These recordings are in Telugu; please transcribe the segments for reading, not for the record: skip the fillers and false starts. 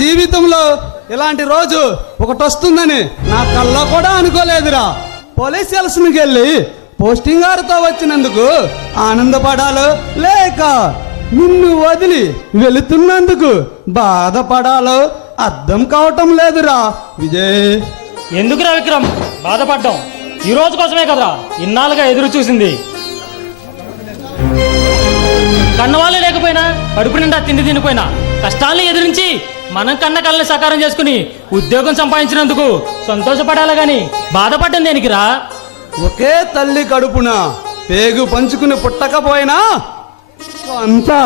జీవితంలో ఇలాంటి రోజు ఒకటి వస్తుందని నా కల్లో కూడా అనుకోలేదురా. పోలీస్ స్టేషన్కి వెళ్ళి పోస్టింగ్ గారితో వచ్చినందుకు ఆనందపడాలో లేక నిన్ను వదిలి వెళుతున్నందుకు బాధపడాలో అర్థం కావటం లేదురా విజయ్. ఎందుకురా విక్రమ్ బాధపడ్డాం? ఈ రోజు కోసమే కదరా ఇన్నాళ్ళుగా ఎదురు చూసింది. కన్నవాళ్ళు లేకపోయినా కడుపు నిండా తిండి తినిపోయినా కష్టాలను ఎదిరించి మనం కన్న కళ్ళని సాకారం చేసుకుని ఉద్యోగం సంపాదించినందుకు సంతోషపడాలి గాని బాధపడ్డం దేనికిరా? ఒకే తల్లి కడుపున పేగు పంచుకుని పుట్టకపోయినా అంతా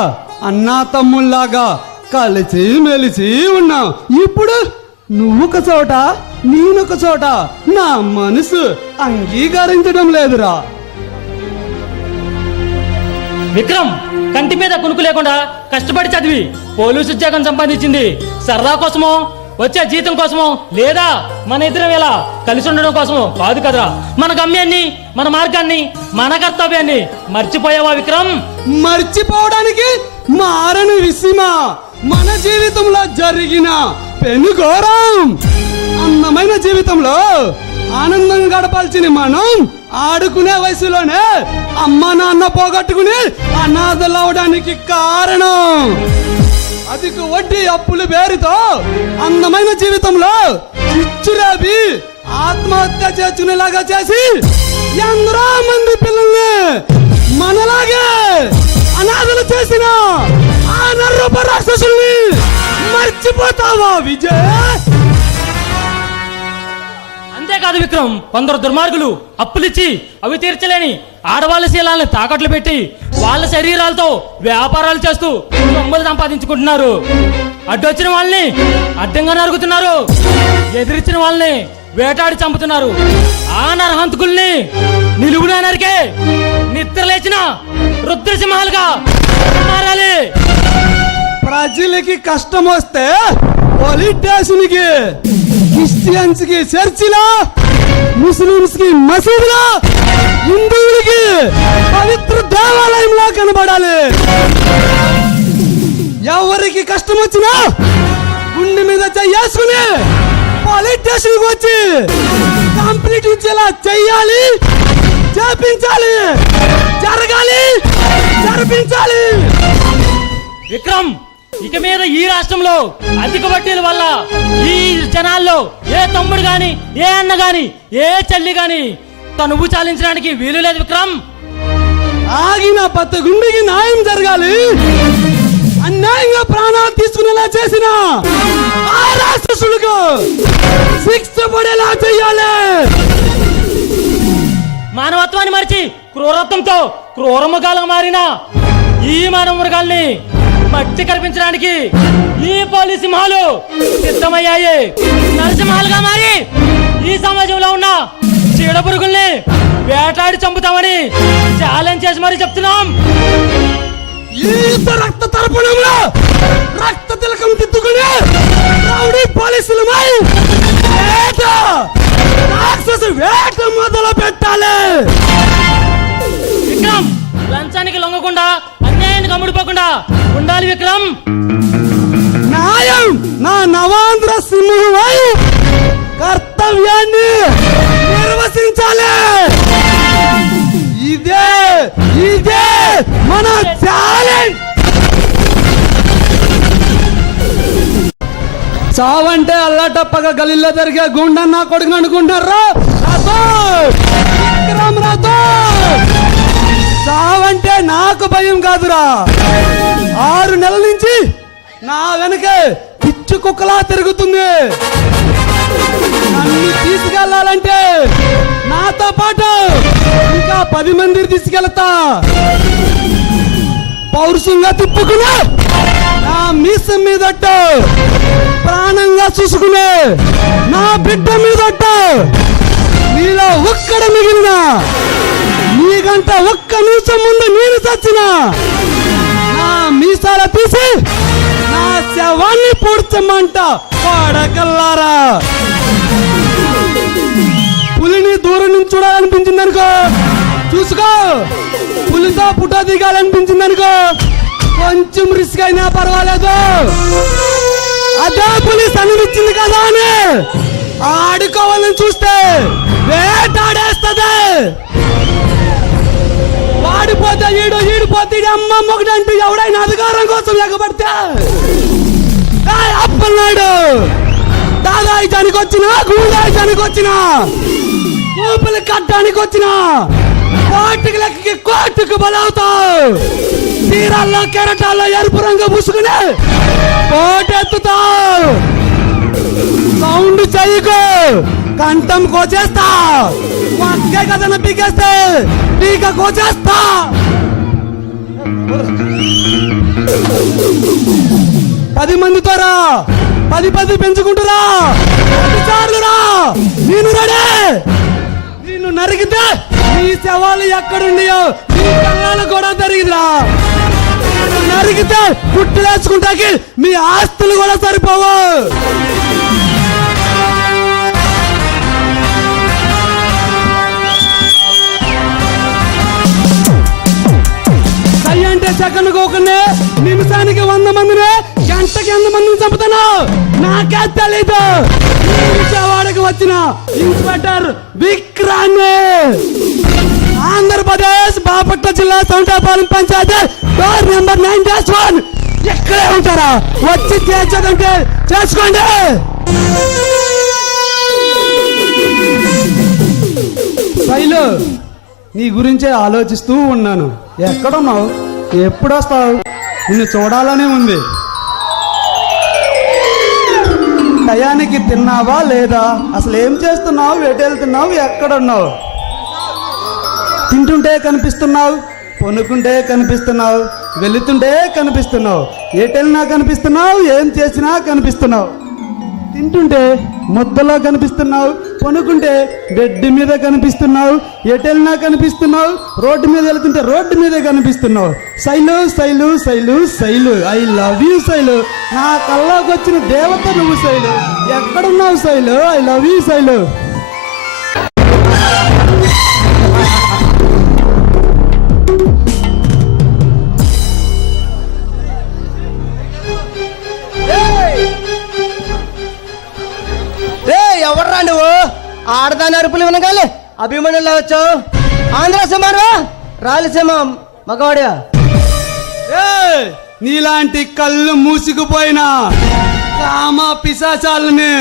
అన్నా తమ్ముళ్లాగా కలిసి మెలిసి ఉన్నాం. ఇప్పుడు నువ్వొక చోట నేనొక చోట నా మనసు అంగీకరించడం లేదురా. విక్రమ్ కంటి మీద కునుకు లేకుండా కష్టపడి చదివి పోలీసు ఉద్యోగం సంపాదించింది సరదా కోసమో వచ్చే జీతం కోసమో లేదా మన ఇద్దరం ఎలా కలిసి ఉండడం కోసమో కాదు కదరా. మన గమ్యాన్ని మన మార్గాన్ని మన కర్తవ్యాన్ని మర్చిపోయావా విక్రమ్? మర్చిపోవడానికి మారని విషయమా మన జీవితంలో జరిగిన పెనుఘోరం. అందమైన జీవితంలో ఆనందంగా గడపాల్సిన మనం ఆడుకునే వయసులోనే అమ్మ నాన్న పోగొట్టుకుని అనాథలవడానికి కారణం అధిక వడ్డీ అప్పుల పేరుతో అందమైన జీవితంలో చిచ్చురేపి ఆత్మహత్య చేసుకునేలాగా చేసి ఎందరో మంది పిల్లల్ని మనలాగే అనాథలు చేసిన ఆ నరరూప రాక్షసుల్ని మర్చిపోతావా విజయ్? అంతేకాదు విక్రమ్, కొందరు దుర్మార్గులు అప్పులిచ్చి అవి తీర్చలేని ఆడవాళ్ళ శీలాలను తాకట్లు పెట్టి వాళ్ళ శరీరాలతో వ్యాపారాలు చేస్తూ సొమ్ములు సంపాదించుకుంటున్నారు. అడ్డొచ్చిన వాళ్ళని అడ్డంగా నరుగుతున్నారు, ఎదిరించిన వాళ్ళని వేటాడి చంపుతున్నారు. ఆ నరహంతకుల్ని నిలువున నరికే నిద్ర లేచిన రుద్రసింహాలుగా మారాలి. ప్రజలకి కష్టం వస్తే పోలీస్ స్టేషన్ కి, క్రిస్టియన్స్ కి చర్చిలో, ముస్లింస్ కి మసీదులో, హిందువులకి పవిత్ర దేవాలయంలో కనబడాలి. ఎవరికి కష్టం వచ్చినా గుండె మీద చేసుకుని పోలీస్ స్టేషన్ కి వచ్చి కంప్లీట్ ఇచ్చేలా చెయ్యాలి, చేపించాలి, జరగాలి, జరిపించాలి. విక్రమ్, ఇక మీద ఈ రాష్ట్రంలో అధిక వడ్డీల వల్ల ఈ జనాల్లో ఏ తమ్ముడు గాని, ఏ అన్న గాని, ఏ చెల్లి గాని తనువు చాలించడానికి వీలు లేదు విక్రమ్. ఆగిన పత్త గుండెకి న్యాయం జరగాలి. అన్యాయంగా ప్రాణాలు తీసుకునేలా చేసిన ఆ రాక్షసులకు శిక్ష పడేలా చెయ్యాలి. మానవత్వాన్ని మరిచి క్రూరత్వంతో క్రూర మృగాలుగా మారిన ఈ మానవ మృగాల్ని మట్టి కల్పించడానికి ఈ పోలీసు సింహాలు సిద్ధమయ్యాయి. నరసింహాలుగా మారి ఈ సమాజంలో ఉన్న చీడ పురుగుల్ని వేటాడి చంపుతామని ఛాలెంజ్ చేసి మరీ చెప్తున్నాం. ఈ రక్త తర్పణంలో రక్త తిలకం దిద్దుకుని రౌడీ పోలీసులమై రాక్షసు వేట మొదలు పెట్టాలి. విక్రమ్, లంచానికి లొంగకుండా అన్యాయానికి అమ్ముడిపోకుండా ఉండాలి విక్రమ్. న్యాయం నా నవాంధ్ర సింహమై కర్తవ్యాన్ని నిర్వహించాలి. ఇదే ఇదే మన ఛాలెంజ్. చావంటే అల్లాటప్పగా గలీల్లో జరిగే గుండా నా కొడుకు అనుకుంటారా? చావంటే నాకు భయం కాదురా. 6 నెలల నుంచి నా వెనకే పిచ్చి కుక్కలా తిరుగుతుంది. నన్ను తీసుకెళ్లాలంటే నాతో పాటు ఇంకా 10 మందిని తీసుకెళ్తా. పౌరుషంగా తిప్పుకునే నా మీసం మీదట్టు ప్రాణంగా చూసుకునే నా బిడ్డ మీదట్టు నీలో ఒక్కడ మిగిలిన నీకంట ఒక్క నిమిషం ముందు నేను చచ్చిన నా మీసాల తీసి నా శవాన్ని పూడ్చమంట పడకల్లారా. పులిని దూరం నుంచి చూడాలనిపించింది అనుకో చూసుకో, పులితో పుట్ట దిగాలనిపించింది అనుకో కొంచెం రిస్క్ అయినా పర్వాలేదు. అదే పోలీస్ అనుమతించింది కదా అని ఆడుకోవాలని చూస్తే వేటాడేస్తుంది. వాడిపోతే ఈడిపోతే అమ్మ మొగడంటూ ఎవడైనా అధికారం కోసం ఎగబడితే అప్పన్నాడు దాదాయిచానికి వచ్చిన గూడాయిచానికి వచ్చిన ఊపిరి కట్టడానికి వచ్చిన కోర్టుకు లెక్కకి కోర్టుకు బలవుతావు. తీరాల్లో కెరటాల్లో ఎరుపు రంగు పూసుకుని కోటెత్తుతావు. సౌండ్ చెయ్యకు, కంఠం కోచేస్తా. ఒకే కథను పీకేస్తే పీక కోచేస్తా. 10 మందితో రా, 10 పెంచుకుంటురా, 10 సార్లు రా. నేను రెడీ. నిన్ను నరికితే నీ శవాలు ఎక్కడుండియో నీ కళ్ళాలు కూడా జరిగిరా. నరికితే పుట్టులేసుకుంటాకి మీ ఆస్తులు కూడా సరిపోవు. అంటే సెకండ్ కోకనే నిమిషానికి 100 మందిని, గంటకి 100 మందిని చంపుతాను. నాకే తెలీదు. విజయవాడకు వచ్చిన ఇన్స్పెక్టర్ విక్రాంత్, ఆంధ్రప్రదేశ్ బాపట్ల జిల్లా సౌంటాపాలెం పంచాయతీ డోర్ నెంబర్ 9-1. ఎక్కడే ఉంటారా? వచ్చి చేసేదంటే చేసుకోండి. శైలు, నీ గురించే ఆలోచిస్తూ ఉన్నాను. ఎక్కడున్నావు? ఎప్పుడు వస్తావు? నిన్ను చూడాలనే ఉంది. టయానికి తిన్నావా లేదా? అసలు ఏం చేస్తున్నావు? ఎటు వెళ్తున్నావు? ఎక్కడున్నావు? తింటుంటే కనిపిస్తున్నావు, పొనుకుంటే కనిపిస్తున్నావు, వెళుతుంటే కనిపిస్తున్నావు, ఎటెళ్ళినా కనిపిస్తున్నావు, ఏం చేసినా కనిపిస్తున్నావు. తింటుంటే ముద్దలో కనిపిస్తున్నావు, కొనుక్కుంటే బెడ్ మీద కనిపిస్తున్నావు, ఎటెళ్ళినా కనిపిస్తున్నావు, రోడ్డు మీద వెళ్తుంటే రోడ్డు మీదే కనిపిస్తున్నావు. Shailu Shailu Shailu Shailu, I love you Shailu. నా కల్లోకి వచ్చిన దేవత నువ్వు శైలు. ఎక్కడున్నావు Shailu? I love you Shailu. ఎవర్రా నువ్వు? ఆడదాని అరుపులు వినగాలి అభిమానులు వచ్చావు. ఆంధ్ర సీమాను రాయలసీమ మగవాడియా? నీలాంటి కళ్ళు మూసుకుపోయిన కామ పిశాచాలని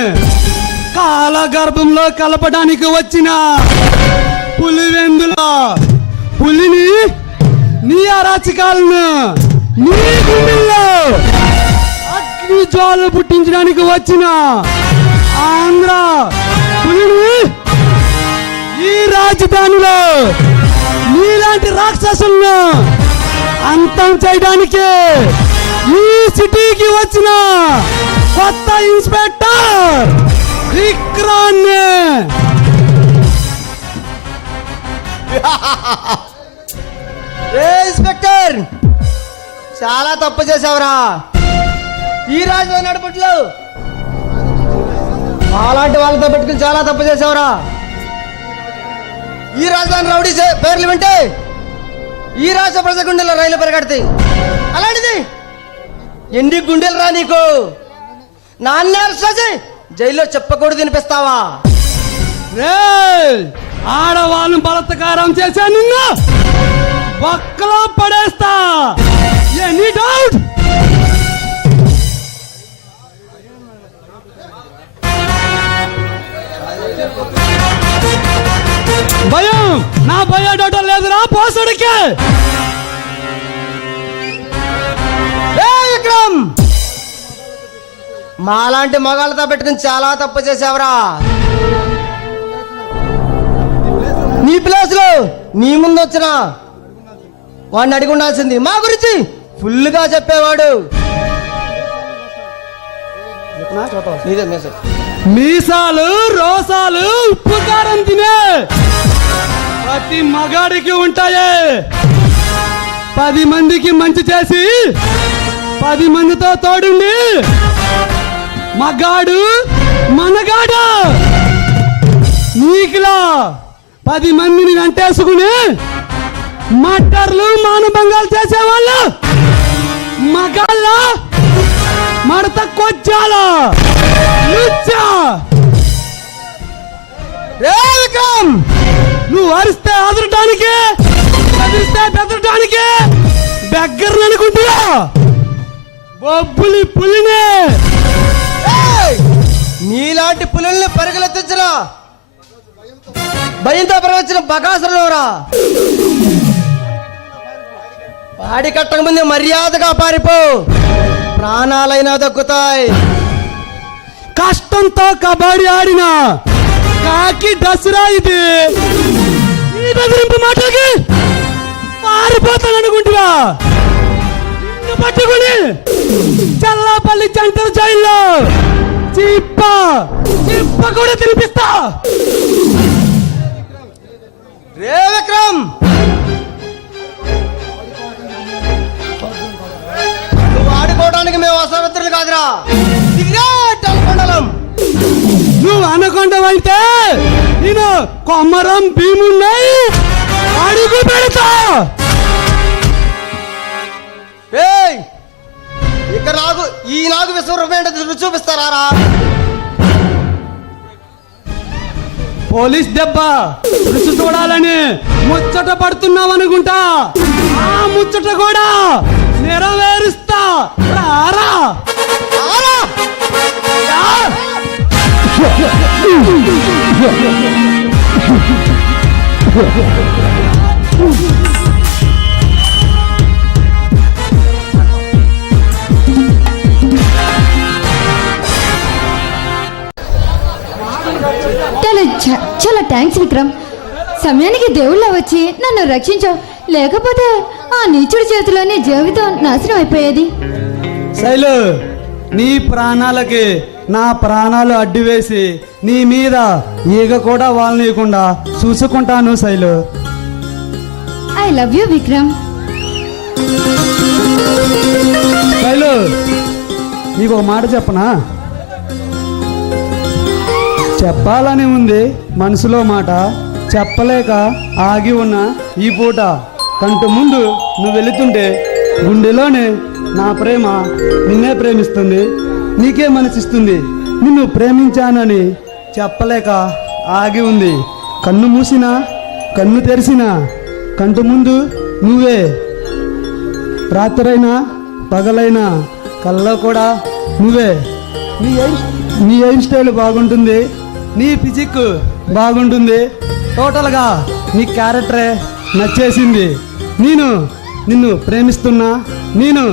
కాలగర్భంలో కలపడానికి వచ్చిన పులివెందుల పులిని, నీ అరాచకాలను నీ గుండెల్లో అగ్ని జ్వాలలు పుట్టించడానికి వచ్చిన ఆంధ్ర పులిని, ఈ రాజధానిలో నీలాంటి రాక్షసులను అంతం చేయడానికి ఈ సిటీకి వచ్చిన కొత్త ఇన్స్పెక్టర్ విక్రాంత్. ఇన్స్పెక్టర్, చాలా తప్పు చేసావురా. ఈ రాజధాని నడుపుట్లో అలాంటి వాళ్ళతో పెట్టుకుని చాలా తప్పు చేసావురా. ఈ రాజధాని రౌడీ పేర్లు వింటే ఈ రాష్ట్ర ప్రజల గుండెల్లో రైలు పరిగెడతాయి. అలాంటిది ఎన్ని గుండెలు రా నీకు? నాన్న అరెస్ట్ జైల్లో చెప్పకూడదు వినిపిస్తావా? ఆడవాళ్ళని బలత్కారం చేశా, నిన్ను ఒక్కలో పడేస్తా. Any doubt? భయం? నా బయోడేటా లేదురా పోసుడికి. విక్రమ్, మాలాంటి మగాళ్ళతో పెట్టుకుని చాలా తప్పు చేసావురా. నీ ప్లేస్ లో నీ ముందు వచ్చిన వాడిని అడిగి ఉండాల్సింది. మా గురించి ఫుల్గా చెప్పేవాడు. మీసాలు రోసాలు ఉప్పు కారం తినే ప్రతి మగాడికి ఉంటాయే. 10 మందికి మంచి చేసి 10 మందితో తోడుండి మగాడు మనగాడు. నీకులా 10 మందిని వెంటేసుకుని మట్టర్లు మానభంగాలు చేసేవాళ్ళు మగాళ్ళ మడత కొచ్చాలా? నువ్వు అరిస్తే అదరటానికి, బెదిరిస్తే బెదరటానికి బెగ్గర్ని అనుకుంటున్నా. బొబ్బులి పులినే. ఏయ్! నీలాంటి పులుల్ని పరుగులెత్తించిన భయంతో పరవచ్చిన బకాసురులవరా. పాడి కట్టక ముందే మర్యాదగా పారిపో, ప్రాణాలైనా దక్కుతాయి. కష్టంతో కబడ్డీ ఆడిన కాకి దసరా ఇది. ఈ బెదిరింపు మాటలకి పారిపోతాననుకుంటున్నా. నిన్ను పట్టుకుని చల్లాపల్లి సెంటర్ జైల్లో చిప్ప చిప్ప కూడా తినిపిస్తా. రే విక్రమ్, నువ్వు ఆడుకోవడానికి మేము అసమర్థులు కాదురా. సిగరెట్ అనుకుండలం. నువ్వు అనుకుంటావంటే నేను కొమ్మరం భీమున్నాయి అడుగు పెడతా. ఏయ్! ఇక ఈ నాగు విశ్వరూపం ఏంటో చూపిస్తారా? పోలీస్ దెబ్బ రుచి చూడాలని ముచ్చట పడుతున్నావు అనుకుంటా. ఆ ముచ్చట కూడా నెరవేరుస్తా. రారా. యా. చాలా థ్యాంక్స్ విక్రమ్. సమయానికి దేవుళ్ళ వచ్చి నన్ను రక్షించావు. లేకపోతే ఆ నీచుడి చేతిలోనే జీవితం నాశనం అయిపోయేది. శైలు, నీ ప్రాణాలకి నా ప్రాణాలు అడ్డు వేసి నీ మీద ఈగ కూడా వాళ్ళనీయకుండా చూసుకుంటాను Shailu. I love you Vikram. Shailu, నీకు ఒక మాట చెప్పనా? చెప్పాలని ఉంది మనసులో మాట, చెప్పలేక ఆగి ఉన్న ఈ పూట కంటు ముందు నువ్వు వెళుతుంటే గుండెలోనే నా ప్రేమ నిన్నే ప్రేమిస్తుంది, నీకే మనసిస్తుంది. నిన్ను ప్రేమించానని చెప్పలేక ఆగి ఉంది. కన్ను మూసినా కన్ను తెరిసినా కంటు ముందు నువ్వే. రాత్రైనా పగలైనా కల్లో కూడా నువ్వే. నీ హెయిర్ స్టైల్ బాగుంటుంది, నీ ఫిజిక్ బాగుంటుంది, టోటల్గా నీ క్యారెక్టరే నచ్చేసింది. నిన్ను ప్రేమిస్తున్నా, నేను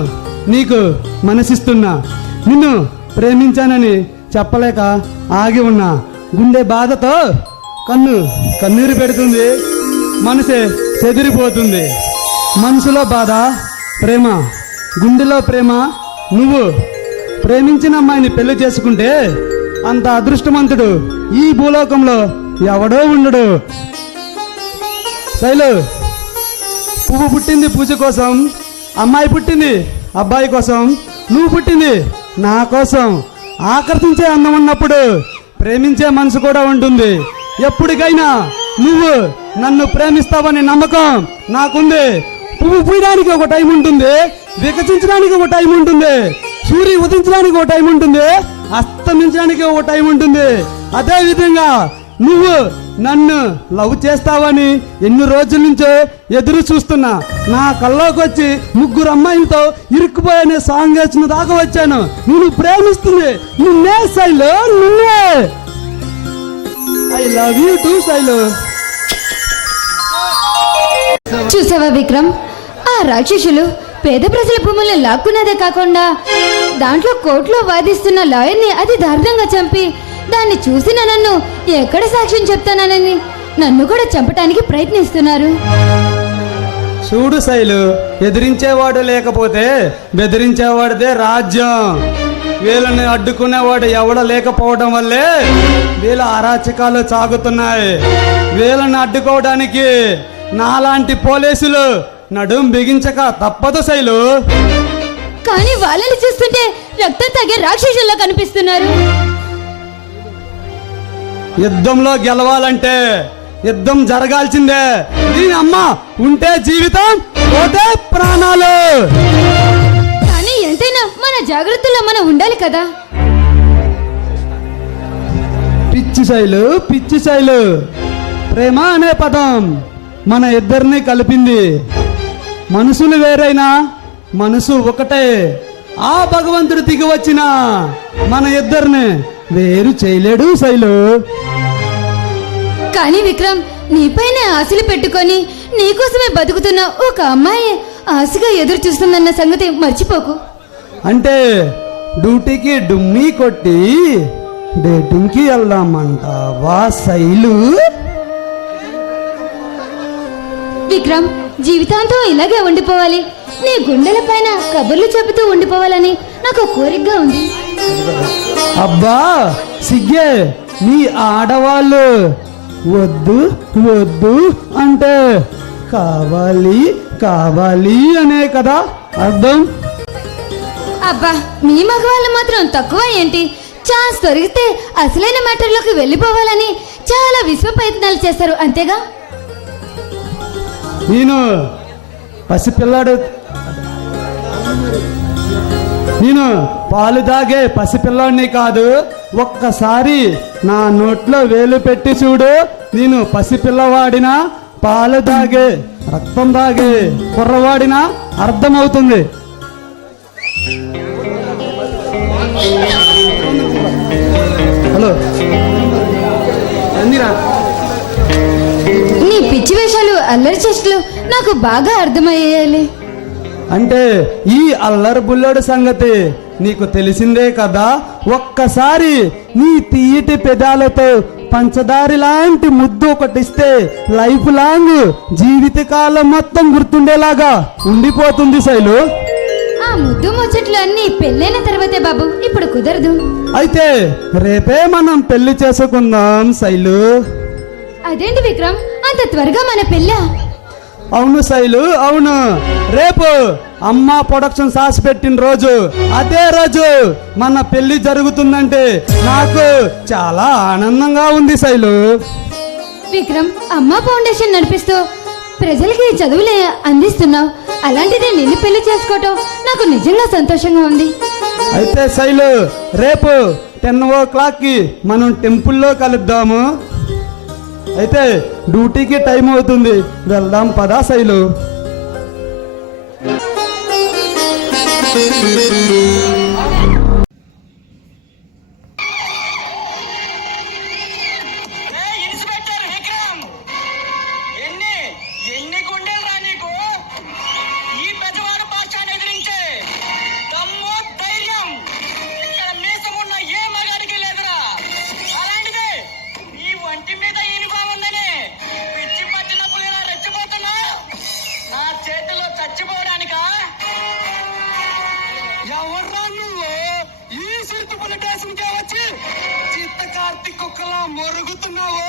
నీకు మనసిస్తున్నా. నిన్ను ప్రేమించానని చెప్పలేక ఆగి ఉన్నా. గుండె బాధతో కన్నీరు పెడుతుంది, మనసే చెదిరిపోతుంది. మనసులో బాధ ప్రేమ, గుండెలో ప్రేమ. నువ్వు ప్రేమించిన అమ్మాయిని పెళ్లి చేసుకుంటే అంత అదృష్టవంతుడు ఈ భూలోకంలో ఎవడో ఉండడు. శైలు, పువ్వు పుట్టింది పూజ కోసం, అమ్మాయి పుట్టింది అబ్బాయి కోసం, నువ్వు పుట్టింది నా కోసం. ఆకర్షించే అందం ఉన్నప్పుడు ప్రేమించే మనసు కూడా ఉంటుంది. ఎప్పటికైనా నువ్వు నన్ను ప్రేమిస్తావనే నమ్మకం నాకుంది. పువ్వు పూయడానికి ఒక టైం ఉంటుంది, వికసించడానికి ఒక టైం ఉంటుంది, సూర్యుడు ఉదించడానికి ఒక టైం ఉంటుంది, అస్తమించడానికి ఒక టైం ఉంటుంది. అదే విధంగా నువ్వు నన్ను లవ్ చేస్తావని ఎన్ని రోజుల నుంచో ఎదురు చూస్తున్నా. నా కల్లోకి వచ్చి ముగ్గురు అమ్మాయిలతో ఇరుక్కుపోయనే సాంగ్ వేసిన దాకా వచ్చాను. నేను ప్రేమిస్తుంది నిన్నే శైలు, నిన్నే. I love you two Shailu. చూసావా విక్రమ్, ఆ రాక్షసులు పేద ప్రజల భూములను లాక్కునేదే కాకుండా దాంట్లో కోర్టులో వాదిస్తున్న లాయర్ని అతి దారుణంగా చంపి దాన్ని చూసిన నన్ను ఎక్కడ సాక్ష్యం చెప్తానని నన్ను కూడా చంపటానికి ప్రయత్నిస్తున్నారు. చూడు శైలు, ఎదిరించేవాడు లేకపోతే బెదిరించేవాడిదే రాజ్యం. వీళ్ళని అడ్డుకునేవాడు ఎవడ లేకపోవడం వల్లే వీళ్ళ అరాచకాలు సాగుతున్నాయి. వీళ్ళని అడ్డుకోవడానికి నాలాంటి పోలీసులు నడుం బిగించక తప్పదు శైలు. కానీ వాళ్ళని చూస్తుంటే రక్తం తాగే రాక్షసుల్లా కనిపిస్తున్నారు. యుద్ధంలో గెలవాలంటే యుద్ధం జరగాల్సిందే. దీని అమ్మ ఉంటే జీవితం, పోతే ప్రాణాలు. కానీ ఎంతైనా మన జాగ్రత్తలో మనం ఉండాలి కదా. పిచ్చి శైలు, పిచ్చి శైలు. ప్రేమ అనే పదం మన ఇద్దరిని కలిపింది. మనసులు వేరైనా మనసు ఒకటే. ఆ భగవంతుడు దిగి వచ్చిన మన ఇద్దరిని వేరు చేయలేడు శైలు. కానీ విక్రమ్, నీపైనే ఆశలు పెట్టుకొని నీకోసమే బతుకుతున్న ఒక అమ్మాయి ఆశగా ఎదురు చూస్తుందన్న సంగతి మర్చిపోకు. అంటే డ్యూటీకి డుమ్మీ కొట్టి డేటింగ్కి వెళ్దామంటావా శైలు? విక్రమ్, జీవితాంతం ఇలాగే ఉండిపోవాలి, నీ గుండెల పైన కబుర్లు చెబుతూ ఉండిపోవాలని నాకు కోరికగా ఉంది. అబ్బా సిగ్గే, నీ ఆడవాళ్ళు వద్దు వద్దు అంటే కావాలి కావాలి అనే కదా అర్థం. అబ్బా, మీ మగవాళ్ళు మాత్రం తక్కువ ఏంటి? ఛాన్స్ దొరికితే అసలైన మ్యాటర్లోకి వెళ్ళిపోవాలని చాలా విశ్వ ప్రయత్నాలు చేస్తారు, అంతేగా? నేను పాలు తాగే పసిపిల్లాడిని కాదు. ఒక్కసారి నా నోట్లో వేలు పెట్టి చూడు, నేను పసిపిల్లవాడినా పాలు తాగే రక్తం తాగే కుర్రవాడినా అర్థమవుతుంది. హలో అందిరా. నీ పిచ్చి వేషాలు, అల్లరి చేష్టలు నాకు బాగా అర్థమయ్యాలి. అంటే ఈ అల్లరి బుల్లోడు సంగతి నీకు తెలిసిందే కదా. ఒక్కసారి నీ తీయటి పెదాలతో పంచదారి లాంటి ముద్దు ఒకటిస్తే లైఫ్ లాంగ్ జీవితకాలం మొత్తం గుర్తుండేలాగా ఉండిపోతుంది శైలు. ఆ ముద్దు ముచ్చట్లు అన్ని పెళ్ళైన తర్వాతే బాబు, ఇప్పుడు కుదరదు. అయితే రేపే మనం పెళ్లి చేసుకుందాం శైలు. అదేంటి విక్రమ్, అంత త్వరగా మన పెళ్ళా? అవును శైలు, అవును. రేపు అమ్మ ప్రొడక్షన్ సాస్ పెట్టిన రోజు, అదే రోజు మన పెళ్లి జరుగుతుందంటే నాకు చాలా ఆనందంగా ఉంది శైలు. విక్రమ్, అమ్మ ఫౌండేషన్ నడిపిస్తూ ప్రజలకి చదువులే అందిస్తున్నావు, అలాంటిది నిన్ను పెళ్లి చేసుకోవటం నాకు నిజంగా సంతోషంగా ఉంది. అయితే శైలు, రేపు 10 o'clockకి మనం టెంపుల్లో కలుద్దాము. అయితే డ్యూటీకి టైం అవుతుంది, వెళ్దాం పదా శైలు. ఇన్స్పెక్టర్ విక్రమ్, ఎన్ని గుండెలు రా నీకు? ఈ పెద్దవాడు భాషను ఎదిరించే దమ్ము ధైర్యం ఇక్కడ మీసమున్న ఏ మగాడికి లేదురా. అలాంటిది నీ వంటి మీద యూనిఫామ్ ఉందని పిచ్చి పట్టినప్పుడు ఇలా రెచ్చిపోతున్నా నా చేతిలో చచ్చిపోవడానికా? ఎవర్రా నువ్వు ఈ సిరుతుపుల స్టేషన్కే వచ్చి చిత్త కార్తీక్ కుక్కలా మొరుగుతున్నావు?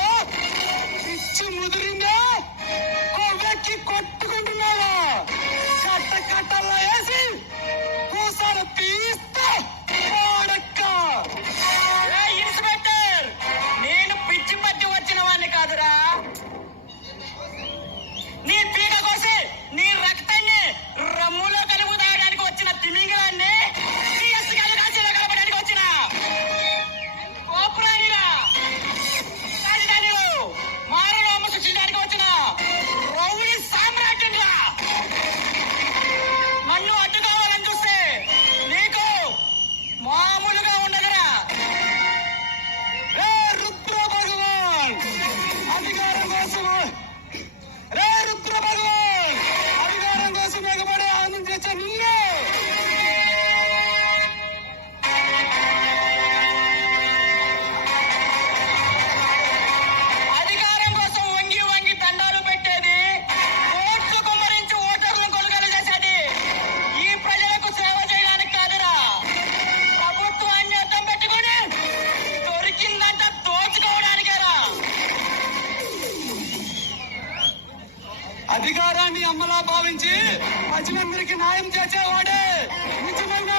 పిచ్చి ముదిరిందా? కొవ్వెక్కి కొట్టుకుంటున్నావా? కట్ట కట్టల్లా వేసి కూసాలు తీస్తా వాడక్క. ఇన్స్పెక్టర్, నేను పిచ్చి పట్టి వచ్చిన వాడిని కాదురా. నీ పీక కోసి నీ రక్తాన్ని రమ్ములో కలుపు తాగడానికి వచ్చిన తిమింగలాన్ని నీ ఎస్గాలు కాశీలో కలపడానికి వచ్చిన కోపురానిరా. రాజధానిలో మారణోమ సృష్టించడానికి వచ్చిన రౌడీ సామ్రాజ్యంగా నన్ను అడ్డుకోవాలని చూస్తే నీకు మామూలుగా ఉండదురా. రే రుద్ర భగవాన్, అధికారం కోసం రే రుద్ర భగవాన్, అధికారం కోసం ఎగబడే ఆనందం చేసే నిన్ను అధికారం కోసం వంగి వంగి దండాలు పెట్టేది, ఓట్లు కుమ్మరించి ఓటర్లను కొనుగోలు చేసేది ఈ ప్రజలకు సేవ చేయడానికి కాదురా. ప్రభుత్వాన్ని అడ్డం పెట్టుకుని దొరికిందంట దోచుకోవడానికేరా. అధికారాన్ని అమ్మలా భావించి ప్రజలందరికీ న్యాయం చేసేవాడే నిజమైన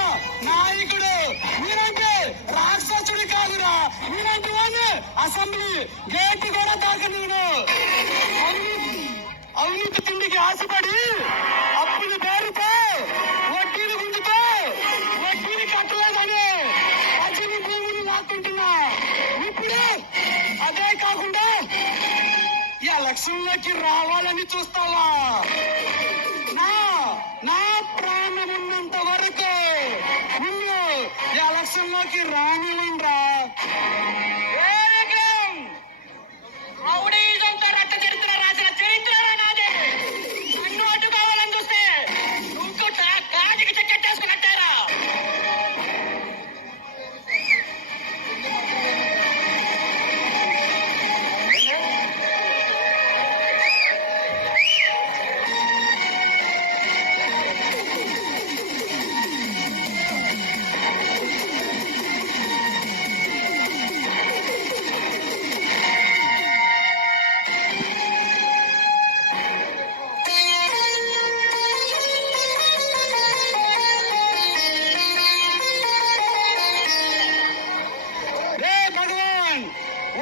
నాయకుడు. మీరంటే రాక్షసుడి కాదురా. మీరంటే వాడిని అసెంబ్లీ గేట్ కూడా తాకనీడు. అవినీతి తిండికి ఆశపడి అప్పుల పేరుతో వడ్డీలు గుంజుతో వడ్డీని కట్టలేదని ప్రజల భూములు లాక్కుంటున్నా. ఇప్పుడు అదే కాకుండా ఎలక్షన్లోకి రావాలని చూస్తావా? నా నా ప్రాణం ఉన్నంత వరకు నిన్ను ఎలక్షన్లోకి రానివ్వండిరా. రౌడీజంతో రక్త చరిత్ర రాసిన చరిత్ర నాదే. నన్ను అడ్డు కావాలని చూస్తే నువ్వు కాజికి చెక్కెట్టేసుకున్నట్టారా?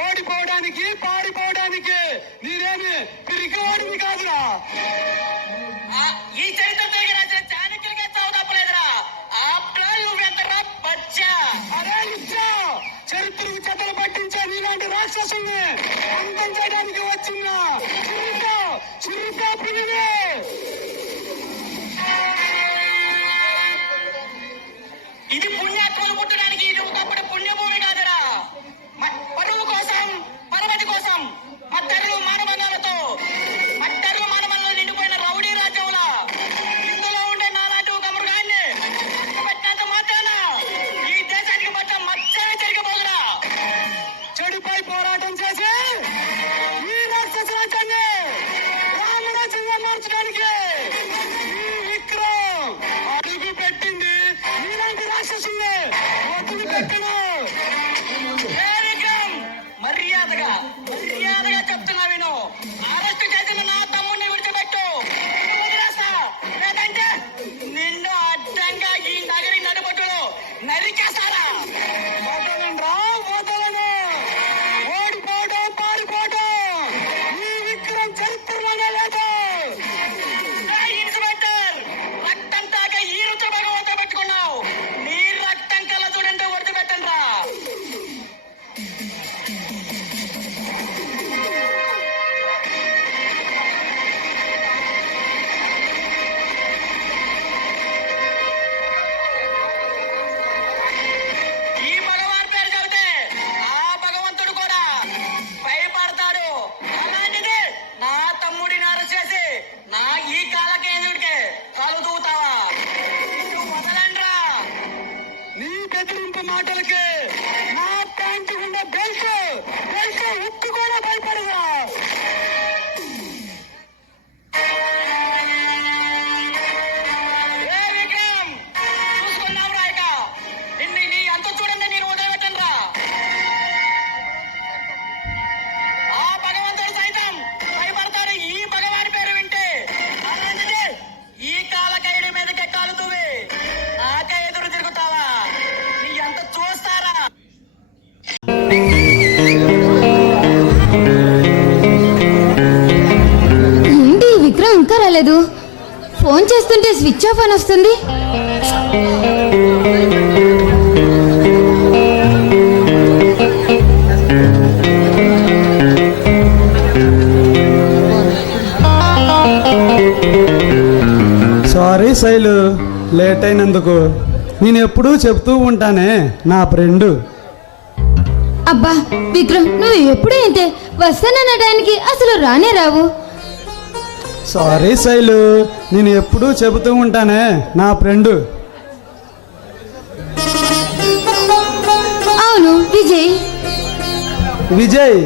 ఓడిపోవడానికి పారిపోవడానికి నేనేమి పిరికివాడిని కాదురా. ఈ చరిత్ర తిరిగి రాసిన చాణక్యులకే చావు తప్పలేదురా. ఆఫ్టర్ నువ్వెంతరా బచ్చా? అరే ఇచ్చా, చరిత్రకు చెదలు పట్టించే నీలాంటి రాక్షసుల్ని అంతం చేయడానికి వచ్చిన చిరుతా పులివే. ఇది పుణ్యాత్మలు పుట్టడానికి ఇది ఒకప్పుడు పుణ్యభూమి కాదురా. పరువు కోసం, పరమతి కోసం మట్టర్లు మానవంగాలతో నిండిపోయిన రౌడీ రాజ్యంలా ఇందులో ఉండే నాలాంటి ఒక మృగాన్ని పట్టినంత మాత్రాన ఈ దేశానికి పట్ల మచ్చనే జరిగిపోదురా. చెడుపై పోరాటం చేసి ఈ రాక్షస రాజ్యాన్ని రామరాజ్యంగా మార్చడానికి ఈ విక్రమ్ అడుగు పెట్టింది. నీలాంటి రాక్షసుల్ని వదిలిపెట్టను. మర్యాదగా చెప్తున్నా విను. అరెస్ట్ చేసిన నా తమ్ముడిని విడిచిపెట్టు. వదిలేస్తా, లేదంటే నిన్ను అడ్డంగా ఈ నగరి నడుబొట్టులో నరికేస్తారా? వదలనురా, వదలను. ఓడిపోవడం, పారిపోవడం ఈ విక్రమ్ చరిత్రలోనే లేదు. ఇన్స్పెక్టర్, రక్తం తాక ఈ రుచి భగవంతో పెట్టుకున్నావు. నీ రక్తం కళ్ళ చూడండి, ఒడిచి పెట్టండి రా. ఈ భగవాన్ పేరు చెబితే ఆ భగవంతుడు కూడా భయపడతాడు. అలాంటిది నా తమ్ముడిని అరెస్ట్ చేసి నా ఈ కాలకేంద్రుడికి కలు దూతావా? నువ్వు వదలండ్రా. నీ బెదిరింపు మాటలకి నా ప్యాంటు గుండా బెల్ట్ ఉక్కు కూడా భయపడదా. ఏ విక్రమ్, చూసుకున్నావు రాయక నిన్ను నీ అంత చూడండి, నేను వదిలిపెట్టను రా. ఆ భగవంతుడు సైతం భయపడతాడు ఈ భగవాన్ పేరు వింటే. అలాంటిది ఈ కాలకైడి మీదకే కాలుతువి నాకే ఎదురు తిరుగుతావా? నీ అంత చూస్తారా? ఏంటి ఈ విక్రమ్ ఇంకా రాలేదు? ఫోన్ చేస్తుంటే స్విచ్ ఆఫ్ అని వస్తుంది. సారీ శైలు, లేట్ అయినందుకు. నేను ఎప్పుడూ చెప్తూ ఉంటానే, నా ఫ్రెండు. అబ్బా విక్రమ్, నువ్వు ఎప్పుడూ ఇంతే. వస్తాననడానికి అసలు రానే రావు. సారీ శైలు, నేను ఎప్పుడూ చెబుతూ ఉంటానే, నా ఫ్రెండు. అవును విజయ్. విజయ్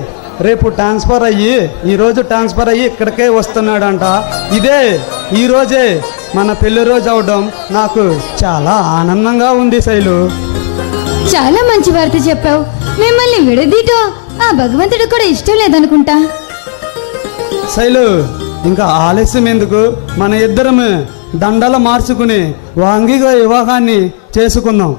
రేపు ట్రాన్స్ఫర్ అయ్యి ఈరోజు ట్రాన్స్ఫర్ అయ్యి ఇక్కడికే వస్తున్నాడంట. ఈరోజే మన పెళ్లి రోజు అవడం నాకు చాలా ఆనందంగా ఉంది శైలు. చాలా మంచి వార్త చెప్పావు. మిమ్మల్ని విడదీయటం ఆ భగవంతుడు కూడా ఇష్టం లేదనుకుంటా. శైలు, ఇంకా ఆలస్యం ఎందుకు? మన ఇద్దరము దండలు మార్చుకుని వాంగిక వివాహాన్ని చేసుకుందాం.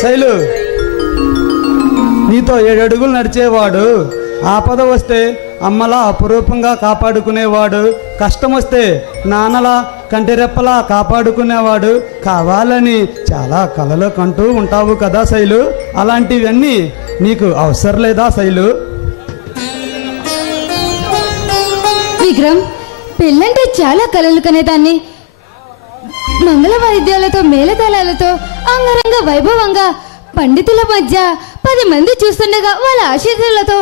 శైలు, నీతో 7 అడుగులు నడిచేవాడు ఆపద వస్తే అమ్మలా అపురూపంగా కాపాడుకునేవాడు, కష్టం వస్తే నాన్నలా కంటిరెప్పలా కాపాడుకునేవాడు కావాలని చాలా కలలు కంటూ ఉంటావు కదా శైలు. అలాంటివన్నీ నీకు అవసరం లేదా శైలు? విక్రమ్, పెళ్ళంటే చాలా కలలు కనేదాన్ని. మంగళ వాయిద్యాలతో మేళతాళాలతో అంగరంగ వైభవంగా పండితుల మధ్య 10 మంది చూస్తుండగా వాళ్ళ ఆశీర్వాదాలతో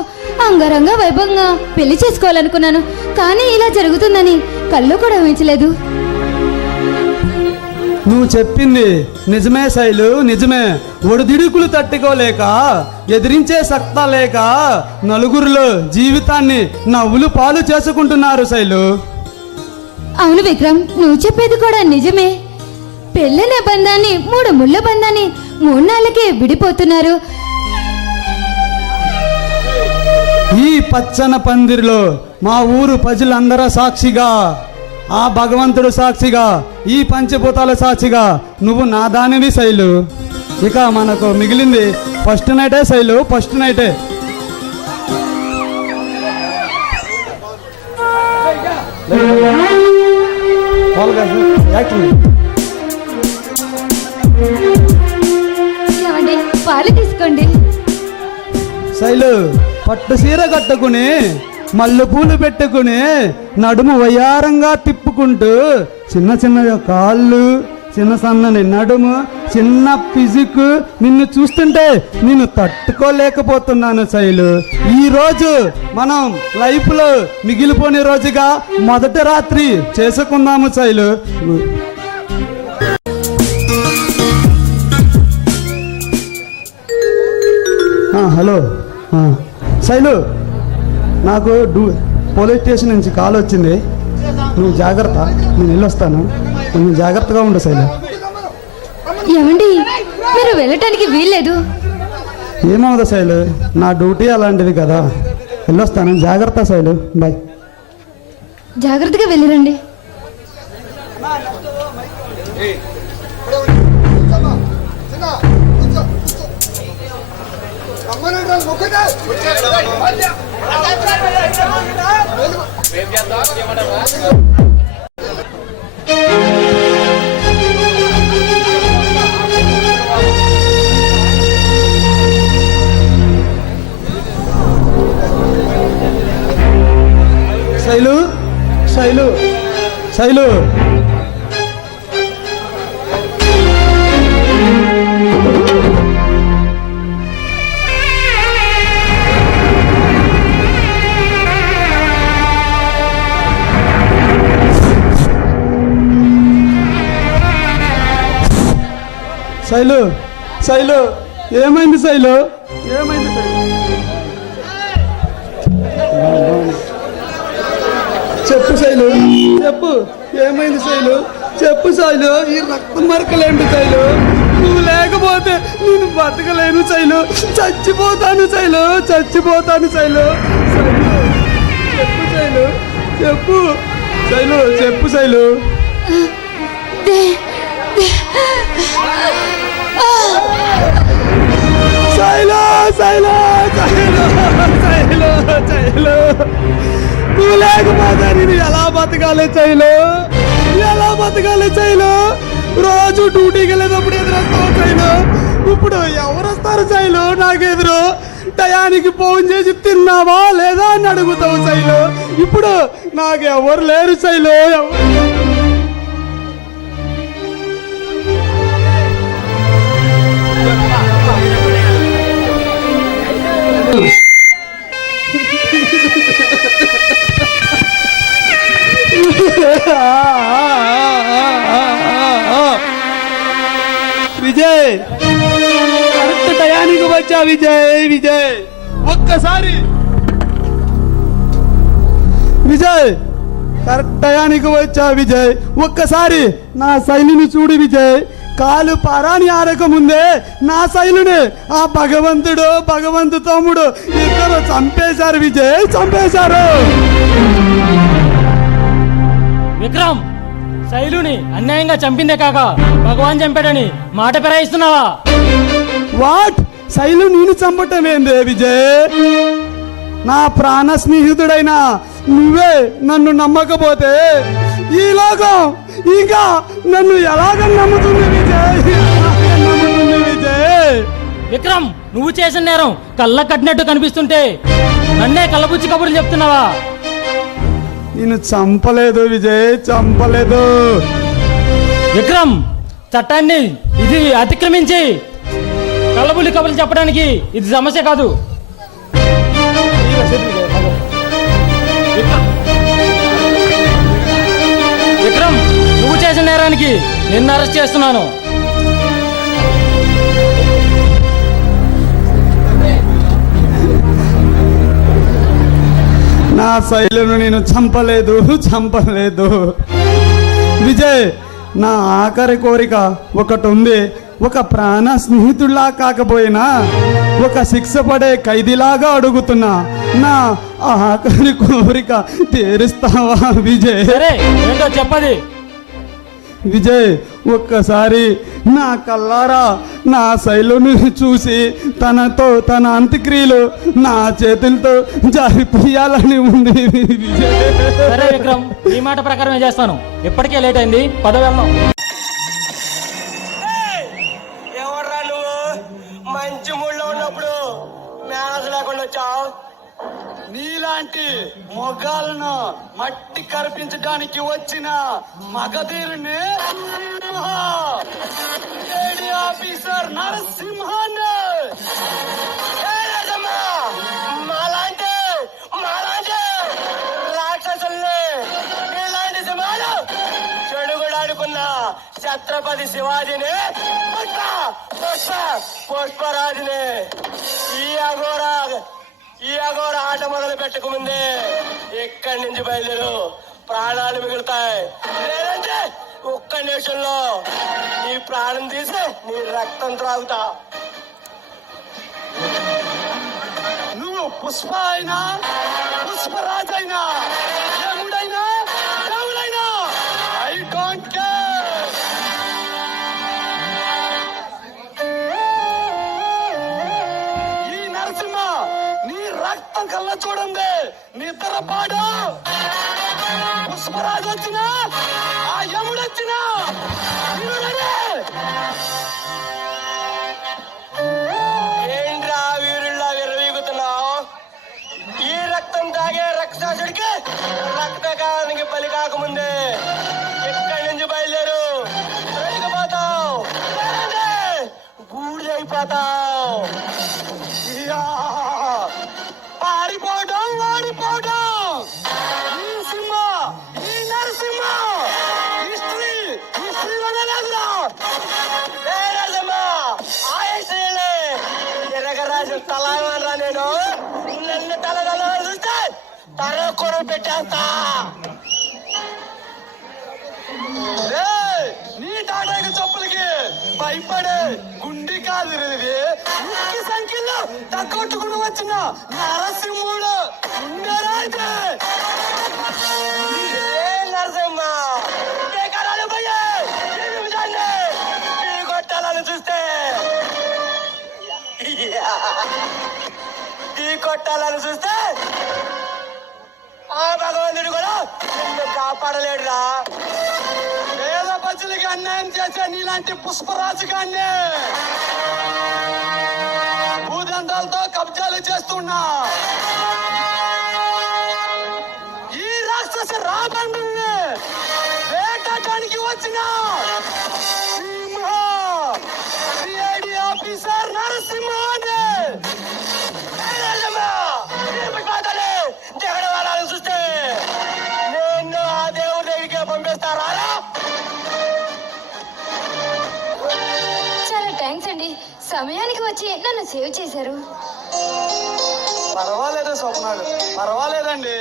అంగరంగ వైభవంగా పెళ్లి చేసుకోవాలనుకున్నాను. కానీ ఇలా జరుగుతుందని కళ్ళు కూడా ఊహించలేదు. నువ్వు చెప్పింది నిజమే శైలు, నిజమే. ఒడిదిడుకులు తట్టుకోలేక ఎదిరించే సత్తా లేక నలుగురిలో జీవితాన్ని నవ్వులు పాలు చేసుకుంటున్నారు శైలు. అవును విక్రమ్, నువ్వు చెప్పేది కూడా నిజమే. పెళ్ళనే బంధాన్ని 3 ముళ్ళ బంధాన్ని 3 నాళ్ళకే విడిపోతున్నారు. ఈ పచ్చన పందిరిలో మా ఊరు ప్రజలందరూ సాక్షిగా, ఆ భగవంతుడు సాక్షిగా, ఈ పంచభూతాల సాక్షిగా నువ్వు నా దానివి శైలు. ఇక మనకు మిగిలింది ఫస్ట్ నైటే శైలు, ఫస్ట్ నైటే. ఏమండి, పాలు తీసుకోండి. శైలు పట్టు చీర కట్టుకుని మల్లె పూలు పెట్టుకుని నడుము వయ్యారంగా తిప్పుకుంటూ చిన్న చిన్న కాళ్ళు, చిన్న సన్నని నడుము, చిన్న ఫిజిక్, నిన్ను చూస్తుంటే నేను తట్టుకోలేకపోతున్నాను శైలు. ఈ రోజు మనం లైఫ్లో మిగిలిపోని రోజుగా మొదటి రాత్రి చేసుకుందాము శైలు. హలో శైలు, నాకు పోలీస్ స్టేషన్ నుంచి కాల్ వచ్చింది. నువ్వు జాగ్రత్త, నేను వెళ్ళొస్తాను. కొంచెం జాగ్రత్తగా ఉండు శైలు. ఏమండి, మీరు వెళ్ళటానికి వీల్లేదు. ఏమవుదా శైలు, నా డ్యూటీ అలాంటిది కదా. వెళ్ళొస్తాను, జాగ్రత్త శైలు, బాయ్. జాగ్రత్తగా వెళ్ళిరండి. శైలు, శైలు, శైలు, శైలు, శైలు, ఏమైంది శైలు, ఏమైంది శైలు? చెప్పు శైలు, చెప్పు, ఏమైంది శైలు, చెప్పు శైలు. ఈ రక్త మరకలేంటి శైలు? నువ్వు లేకపోతే నేను బతకలేను శైలు, చచ్చిపోతాను శైలు, చచ్చిపోతాను శైలు. చెప్పు శైలు, చెప్పు శైలు, చెప్పు శైలు. శైలు, శైలు, శైలు, శైలు, శైలు, నువ్వు లేకపోతే నేను ఎలా బతకాలి శైలు, ఎలా బతకాలి శైలు? రోజు డ్యూటీకి వెళ్ళేటప్పుడు ఎదురొస్తావు శైలు. ఇప్పుడు ఎవరు వస్తారు శైలు నాకు ఎదురు? టయానికి ఫోన్ చేసి తిన్నావా లేదా అని అడుగుతావు శైలు. ఇప్పుడు నాకు ఎవరు లేరు శైలు. విజయ్, కరెక్ట్ టయానికి వచ్చా విజయ్. విజయ్, ఒక్కసారి విజయ్, కరెక్ట్ టయానికి వచ్చా విజయ్. ఒక్కసారి నా శైలిని చూడు విజయ్. కాలు పారాని ఆరకముందే నా శైలుని ఆ భగవంతు తమ్ముడు ఇద్దరు చంపేశారు విజయ్, చంపేశారు. విక్రమ్, శైలుని అన్యాయంగా చంపిందే కాక భగవాన్ చంపాడని మాట పెరాయిస్తున్నావా? వాట్? శైలు నేను చంపటం ఏందే విజయ్? నా ప్రాణ స్నేహితుడైన నువ్వే నన్ను నమ్మకపోతే ఈ లోకం ఇంకా నన్ను ఎలాగ నమ్ముతుంది విజయ్? ఎలాగ నమ్ముతుంది విజయ్? విక్రమ్, నువ్వు చేసిన నేరం కళ్ళ కట్టినట్టు కనిపిస్తుంటే నన్నే కళ్ళబుచ్చి కబుర్లు చెప్తున్నావా? నేను చంపలేదు విజయ్, చంపలేదు. విక్రమ్, చట్టాన్ని ఇది అతిక్రమించి కళ్ళబుల్లి కబుర్లు చెప్పడానికి ఇది సమస్య కాదు. విక్రమ్, నువ్వు చేసిన నేరానికి నిన్ను అరెస్ట్ చేస్తున్నాను. నా శైలును నేను చంపలేదు, చంపలేదు విజయ్. నా ఆఖరి కోరిక ఒకటి ఉంది. ఒక ప్రాణ స్నేహితుడిలా కాకపోయినా ఒక శిక్ష పడే ఖైదీలాగా అడుగుతున్నా. నా ఆఖరి కోరిక తీరుస్తావా విజయ్? సరే, ఏంటో చెప్పది. విజయ్, ఒక్కసారి నా కల్లారా నా శైలును చూసి తన అంత్యక్రియలు నా చేతులతో జరిపియాలని ఉంది విజయ్. సరే విక్రమ్, ఈ మాట ప్రకారమే చేస్తాను. ఇప్పటికే లేట్ అయింది, పద వెళ్దాం. ఎవర్రా నువ్వు? మంచి మూడ్లో ఉన్నప్పుడు మేనస్ లేకుండా వచ్చావు. నీలాంటి మొగాలను మట్టి కరిపించడానికి వచ్చిన మగధీరుని లేడీ ఆఫీసర్ నరసింహాన్ని. మాలాంటి రాక్షసుల్ని ఇలాంటి సింహాలు చెడుగుడాడుకున్న ఛత్రపతి శివాజీని, పుష్పరాజుని ఈ అఘోర ఆట మొదలు పెట్టకముందే ఇక్కడి నుంచి బయలుదేరు, ప్రాణాలు మిగులుతాయి. లేదంటే ఒక్క నిమిషంలో నీ ప్రాణం తీసి నీ రక్తం త్రాగుతా. నువ్వు పుష్ప అయినా పుష్పరాజ్ అయినా దేవుడైనా దేవుడైనా ఐ డోంట్ కేర్. ఈ నరసింహ నీ రక్తం కళ్ళ చూడండి, నిద్ర పాడు. పుష్పరాజు వచ్చినా ఆ యముడొచ్చినా ఏంట్రా వీరుల్లా విర్రవీగుతున్నావు? ఈ రక్తం తాగే రక్షసుడికి రక్తకాలానికి బలి కాకముందే ఇక్కడి నుంచి బయలుదేరు, వెళ్ళిపోతావు, బూడిదైపోతావు. పారిపోవడం వాడిపోవడం. ఈ సింహ ఈ నరసింహ హిస్టరీలోనే లేదురా. తిరగరాజు తలరా నేను. నన్ను తలగల చూస్తే తల కొర పెట్టేస్తా. నీ టాటాకి చెప్పులకి భయపడే గుండి కాదు ఇది. ముఖ్య సంఖ్యలో తగ్గొట్టుకుని వచ్చిన నరసింహుడు ఉండరాజే. నరసింహ కరాలు పోయే కొట్టాలని చూస్తే కొట్టాలని చూస్తే ఆ భగవంతుడు కూడా నిన్ను కాపాడలేడురా. పేద ప్రజలకి అన్యాయం చేసే నీలాంటి పుష్పరాజు గాన్ని భూదందాలతో కబ్జాలు చేస్తున్నా ఈ రాక్షస రాబండుల్ని వేటాడడానికి వచ్చిన సింహ సిఐడి ఆఫీసర్ నరసింహాన్ని. జగన్ వాళ్ళని చూస్తే నేను ఆ దేవుడి దగ్గరికి పంపిస్తారా? చాలా థ్యాంక్స్ అండి, సమయానికి వచ్చి నన్ను సేవ్ చేశారు. పర్వాలేదు స్వప్నాలు, పర్వాలేదండి.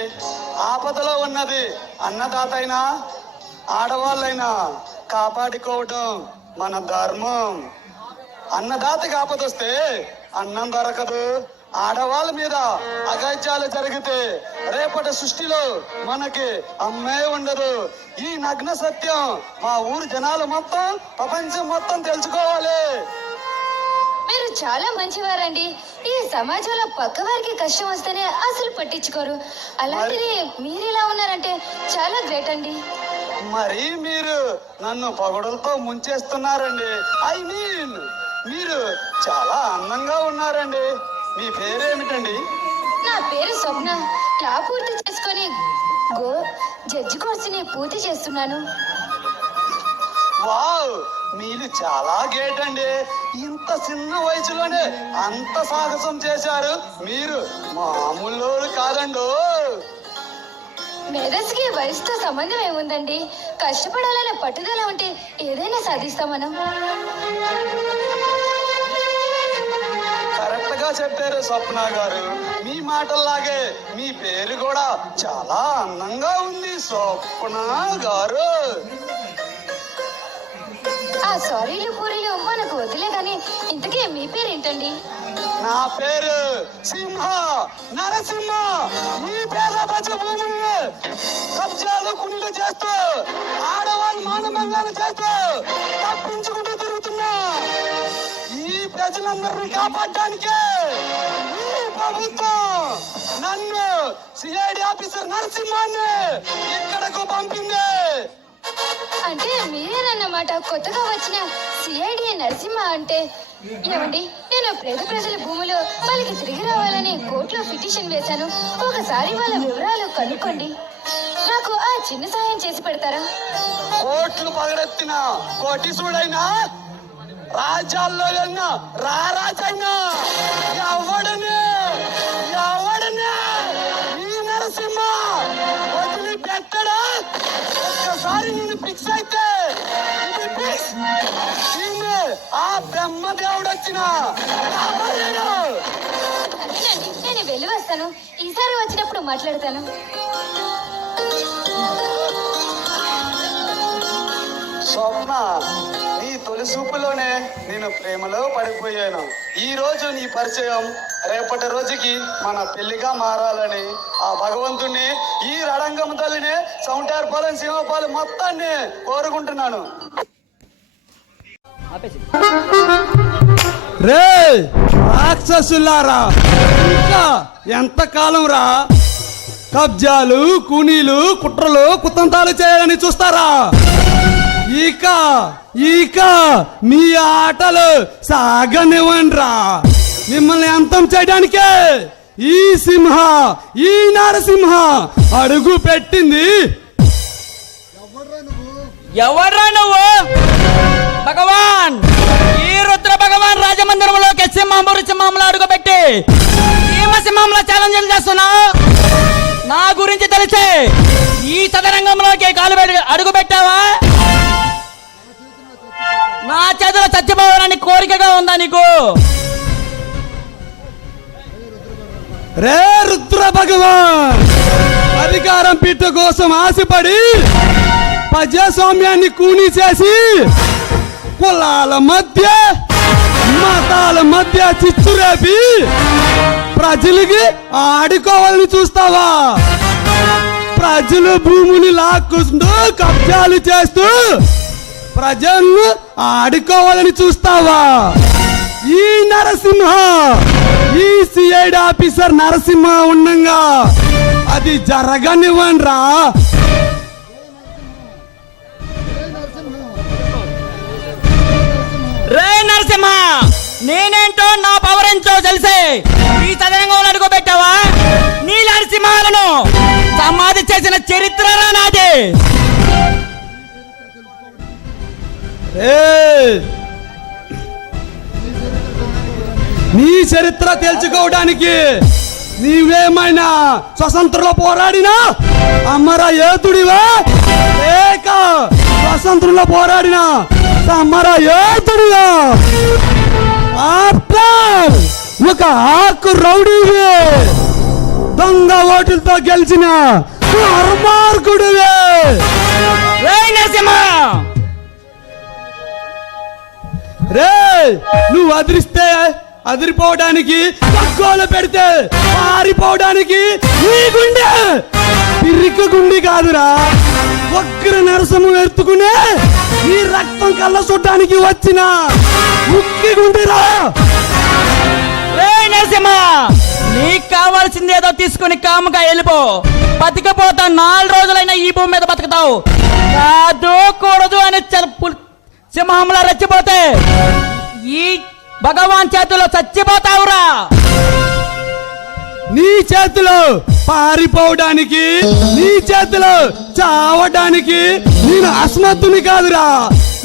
ఆపదలో ఉన్నది అన్నదాత అయినా ఆడవాళ్ళైనా కాపాడుకోవడం మన ధర్మం. అన్నదాతకి ఆపదొస్తే అన్నం దొరకదు. ఆడవాళ్ళ మీద అగత్యాలు జరిగితే రేపటి సృష్టిలో మనకి అమ్మే ఉండదు. ఈ నగ్న సత్యం మా ఊరు జనాలు మొత్తం, ప్రపంచం మొత్తం తెలుసుకోవాలి. మీరు చాలా మంచివారండి. ఈ సమాజంలో పక్క వారికి కష్టం వస్తేనే అసలు పట్టించుకోరు. అలాంటిది మీరు ఇలా ఉన్నారంటే చాలా గ్రేట్ అండి. మరి మీరు నన్ను పొగడలతో ముంచేస్తున్నారండి. ఐ మీన్ మీరు చాలా అందంగా ఉన్నారండి. మీ పేరేమిటండి? నా పేరు స్వప్న. లా పూర్తి చేసుకొని జడ్జి కోర్సుని పూర్తి చేస్తున్నాను. వావ్, మీరు చాలా గ్రేట్ అండి. ఇంత చిన్న వయసులోనే అంత సాహసం చేశారు. మీరు మామూలు కాదండు. మేధస్సుకి వయసుతో సంబంధం ఏముందండి? కష్టపడాలనే పట్టుదల ఉంటే ఏదైనా సాధిస్తాం మనం. కరెక్ట్ గా చెప్పారు స్వప్న గారు. మీ మాటల్లాగే మీ పేరు కూడా చాలా అందంగా ఉంది స్వప్న గారు. ఆ సారీలు పూరీలు మనకు వదిలే గాని ఇంతకీ మీ పేరేంటండి? నా పేరు సింహ, నరసింహ. ఈ పేద ప్రజ భూముల్ని కబ్జాలు కుళ్ళు చేస్తూ ఆడవాళ్ళు మానభంగాలు చేస్తూ తప్పించుకుంటూ తిరుగుతున్నా ఈ ప్రజలందరినీ కాపాడటానికి ఈ ప్రభుత్వం నన్ను సిఐడి ఆఫీసర్ నరసింహాన్ని ఇక్కడకు పంపింది. అంటే మీరేనన్నమాట కొత్తగా వచ్చిన సిఐడి నరసింహ అంటే. ఏమండి, నేను పేద ప్రజల భూములు వాళ్ళకి తిరిగి రావాలని కోర్టులో పిటిషన్ వేశాను. ఒకసారి వాళ్ళ వివరాలు కనుక్కోండి. నాకు ఆ చిన్న సహాయం చేసి పెడతారా? కోట్లు పగడెత్తిన కోటీసుడైనా రాజ్యాల్లో వెళ్ళిన రారాజైనా ఎవడనే ఈ నరసింహ వదిలి పెట్టడా? ఒక్కసారి నేను ఫిక్స్ అయితే ఇది ఫిక్స్. దీన్ని ఆ బ్రహ్మదేవుడు వచ్చిన సరేనండి, నేను వెళ్ళి వస్తాను. ఈసారి వచ్చినప్పుడు మాట్లాడతాను. స్వప్న, నీ తొలి చూపులోనే నేను ప్రేమలో పడిపోయాను. ఈ రోజు నీ పరిచయం రేపటి రోజుకి మన పెళ్లిగా మారాలని ఆ భగవంతుణ్ణి, ఈ రణంగం తల్లిని, సౌంటార్పాలెం సింహపాలెం మొత్తాన్ని కోరుకుంటున్నాను. రే రాక్షసులారా, ఇంకా ఎంతకాలం రా కబ్జాలు కూనీలు కుట్రలు కుతంతాలు చేయాలని చూస్తారా? ఇక మీ ఆటలు సాగనివ్వండ్రా. మిమ్మల్ని అంతం చేయడానికే ఈ సింహ, ఈ నరసింహ అడుగు పెట్టింది. ఎవర్రా నువ్వు? భగవాన్, ఈ రుద్ర భగవాన్ రాజమందిరంలోకి సింహంలో అడుగుపెట్టి సింహంలో ఛాలెంజ్ చేస్తున్నావు. నా గురించి తెలిసే ఈ సదరంగంలోకి కాలు అడుగు పెట్టావా? నా చేతిలో చచ్చిపోవాలని కోరికగా ఉందా నీకు? రే రుద్ర భగవాన్, అధికారం పీఠ కోసం ఆశపడి ప్రజాస్వామ్యాన్ని కూనీ చేసి కులాల మధ్య మతాల మధ్య చిచ్చురేపి ప్రజలకి ఆడుకోవాలని చూస్తావా? ప్రజలు భూమిని లాక్కుంటూ కబ్జాలు చేస్తూ ప్రజలను ఆడుకోవాలని చూస్తావా? ఈ నరసింహ, ఈ సిఐడి ఆఫీసర్ నరసింహ ఉండంగా అది జరగనివ్వండ్రా. రే నరసింహ, నేనేంటో నా పవర్ ఏంటో తెలిసే ఈ సదరంగంలో అడుగుపెట్టావా? నీ నరసింహాలను సమాధి చేసిన చరిత్ర నాది. నీ చరిత్ర తెలుసుకోవడానికి నీవేమైనా స్వతంత్రంలో పోరాడినా అమర యోధుడివా, లేక స్వతంత్రంలో పోరాడినా అమర యోధుడివా? ఆఫ్టర్ ఒక ఆకు రౌడీవే, దొంగ ఓటులతో గెలిచిన దుర్మార్గుడివే. రే నరసింహ, రే నువ్వు అదిరిస్తే అదిరిపోవడానికి, తక్కువలో పెడితే పారిపోవడానికి నీ గుండె పిరికి గుండె కాదురా. ఒక్కరు నరసము ఎత్తుకునే నీ రక్తం కళ్ళ చూడడానికి వచ్చిన ఉక్కిగుండిరా. రే నరసింహ, నీకు కావాల్సిందేదో తీసుకుని కాముగా వెళ్ళిపో. బతికపోతా 4 రోజులైనా ఈ భూమి మీద బతుకుతావు. కాదు కూడదు అని సింహంలా రెచ్చిపోతే ఈ భగవాన్ చేతిలో చచ్చిపోతావురా. నీ చేతిలో పారిపోవడానికి, నీ చేతిలో చావడానికి నేను అస్మత్తుని కాదురా.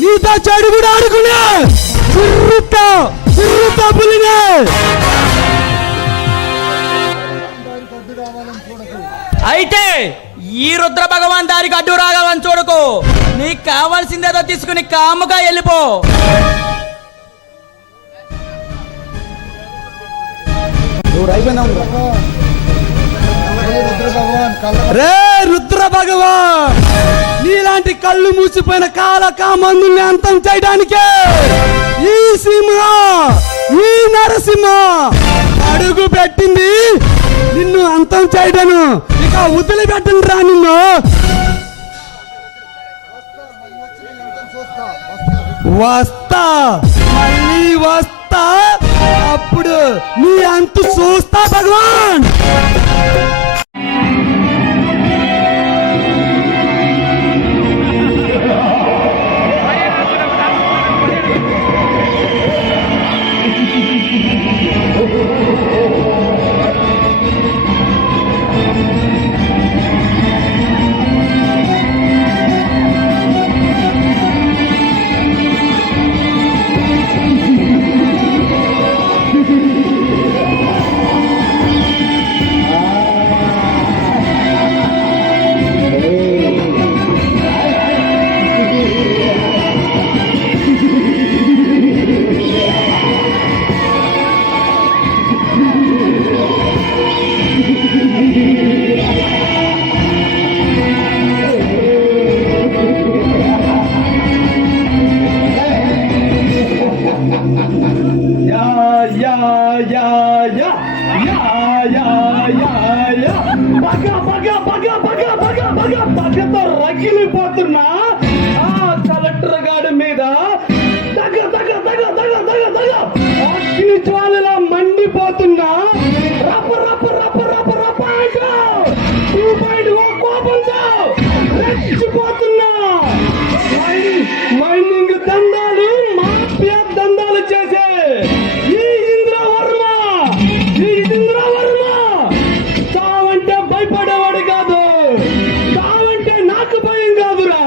నీతో చెడు కూడా ఆడుకునే పులినే. అయితే ఈ రుద్ర భగవాన్ దారికి అడ్డు రాగాలని చూడకు. నీకు కావాల్సిందేదో తీసుకుని కాముగా వెళ్ళిపో. రే రుద్ర భగవాన్, నీలాంటి కళ్ళు మూసిపోయిన కామందుల్ని అంతం చేయడానికే ఈ సింహ, ఈ నరసింహ అడుగు పెట్టింది. నిన్ను అంతం చేయడను, ఇక వదిలిపెట్టను రా నిన్ను. వస్తా, మళ్ళీ వస్తా, అప్పుడు నీ అంతు చూస్తా భగవాన్. బగతో రగిలిపోతున్నా ఆ కలెక్టర్ గారి మీద అగ్ని జ్వాలలా మండిపోతున్నా. రప్ప రప్ప రప్ప రప్ప రప్ప 2.0 కోపంతో రెచ్చిపోతున్నా. మైనింగ్ దందాలు, మాఫియా దందాలు చేసే ఈ ఇంద్రవర్మ చావంటే భయపడేవాడు కాదు. చావంటే నాకు భయం కాదురా.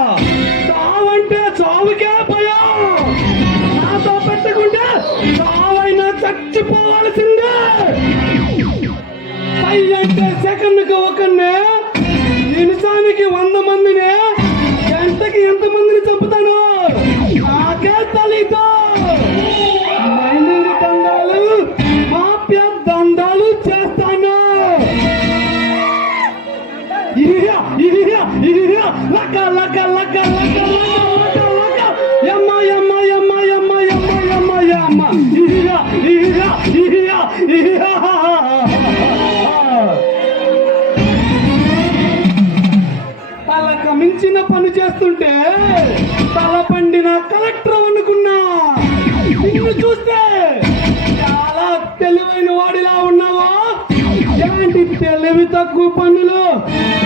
చావంటే చావుకే భయం. నాతో పెట్టుకుంటే చావైనా చచ్చిపోవాల్సిందే. పై అంటే సెకండ్కి ఒకరినే, నిమిషానికి 100 మందిని, గంటకి ఎంత మందిని చంపుతాను నాకే తెలీదు. మైనింగ్ దందాలు, మాఫియా దందాలు చేస్తాను. లక్క లక్క లక్క లక్క లక్క లక్క యమ్మ యమ్మ యమ్మ యమ్మ యమ్మ యమ్మ యమ్మ తలకు మించిన పని చేస్తుంటే తల పండిన కలెక్టర్ అనుకున్నా. నిన్ను చూస్తే చాలా తెలివైన వాడిలా ఉన్నావా? ఎలాంటి తెలివి తక్కువ పనులు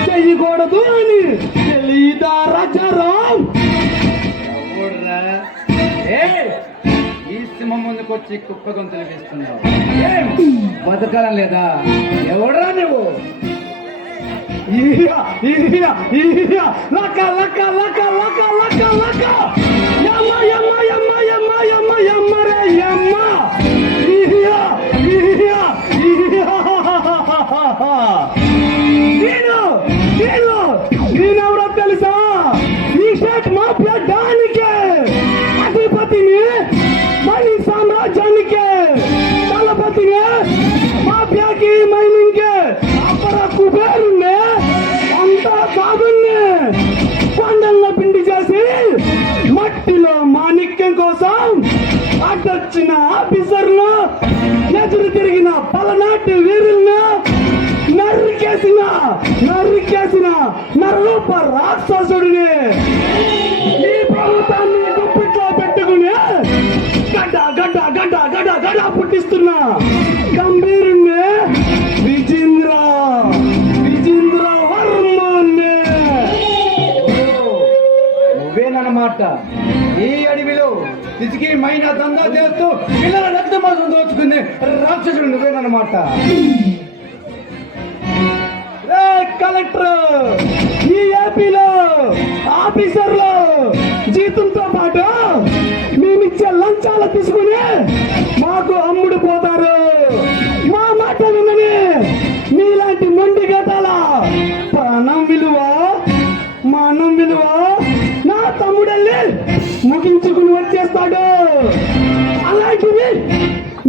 చెయ్యకూడదు అని తెలీదా రాజారాం? ఈ సింహం ముందుకొచ్చి కుప్ప గొంతులు వేస్తున్నావు. బతకాలం లేదా? ఎవడా నువ్వు? లక్క లక్క లక్క లక్క లక్క లక్క యమ్మ యమ్మ యమ్మ యమ్మ యమ్మ యమ్మ రే యమ్మ. నేనెవరో తెలుసా? ఈ షేక్ మాఫియా డానికే అధిపతిని, మణి సామ్రాజ్యానికి దళపతిని, మాఫియాకి మైనింగ్ అప్పర కుబేరుణ్ణి, అంతా సాధుణ్ణి కొండల్లో పిండి చేసి మట్టిలో మాణిక్యం కోసం అడ్డొచ్చిన ఆఫీసర్లు, ఎదురు తిరిగిన పలనాటి వీరులను నరికేసిన నరరూప రాక్షసుడిని ఈ ప్రభుత్వాన్ని గుప్పిట్లో పెట్టుకుని గడ్డ మైనా దందా చేస్తూ పిల్లల రక్త మాసం దోచుకునే రాక్షసుడు నువ్వేనమాట. కలెక్టర్, ఈ ఏపీలో ఆఫీసర్లు జీతంతో పాటు మేమిచ్చే లంచాలు తీసుకుని మాకు అమ్ముడు పోతారు. మా మాట వినని మీలాంటి మొండి గతాల ప్రాణం విలువ మానం విలువ నా తమ్ముడల్ని ముగించుకుని వచ్చేస్తాడు. అలాంటివి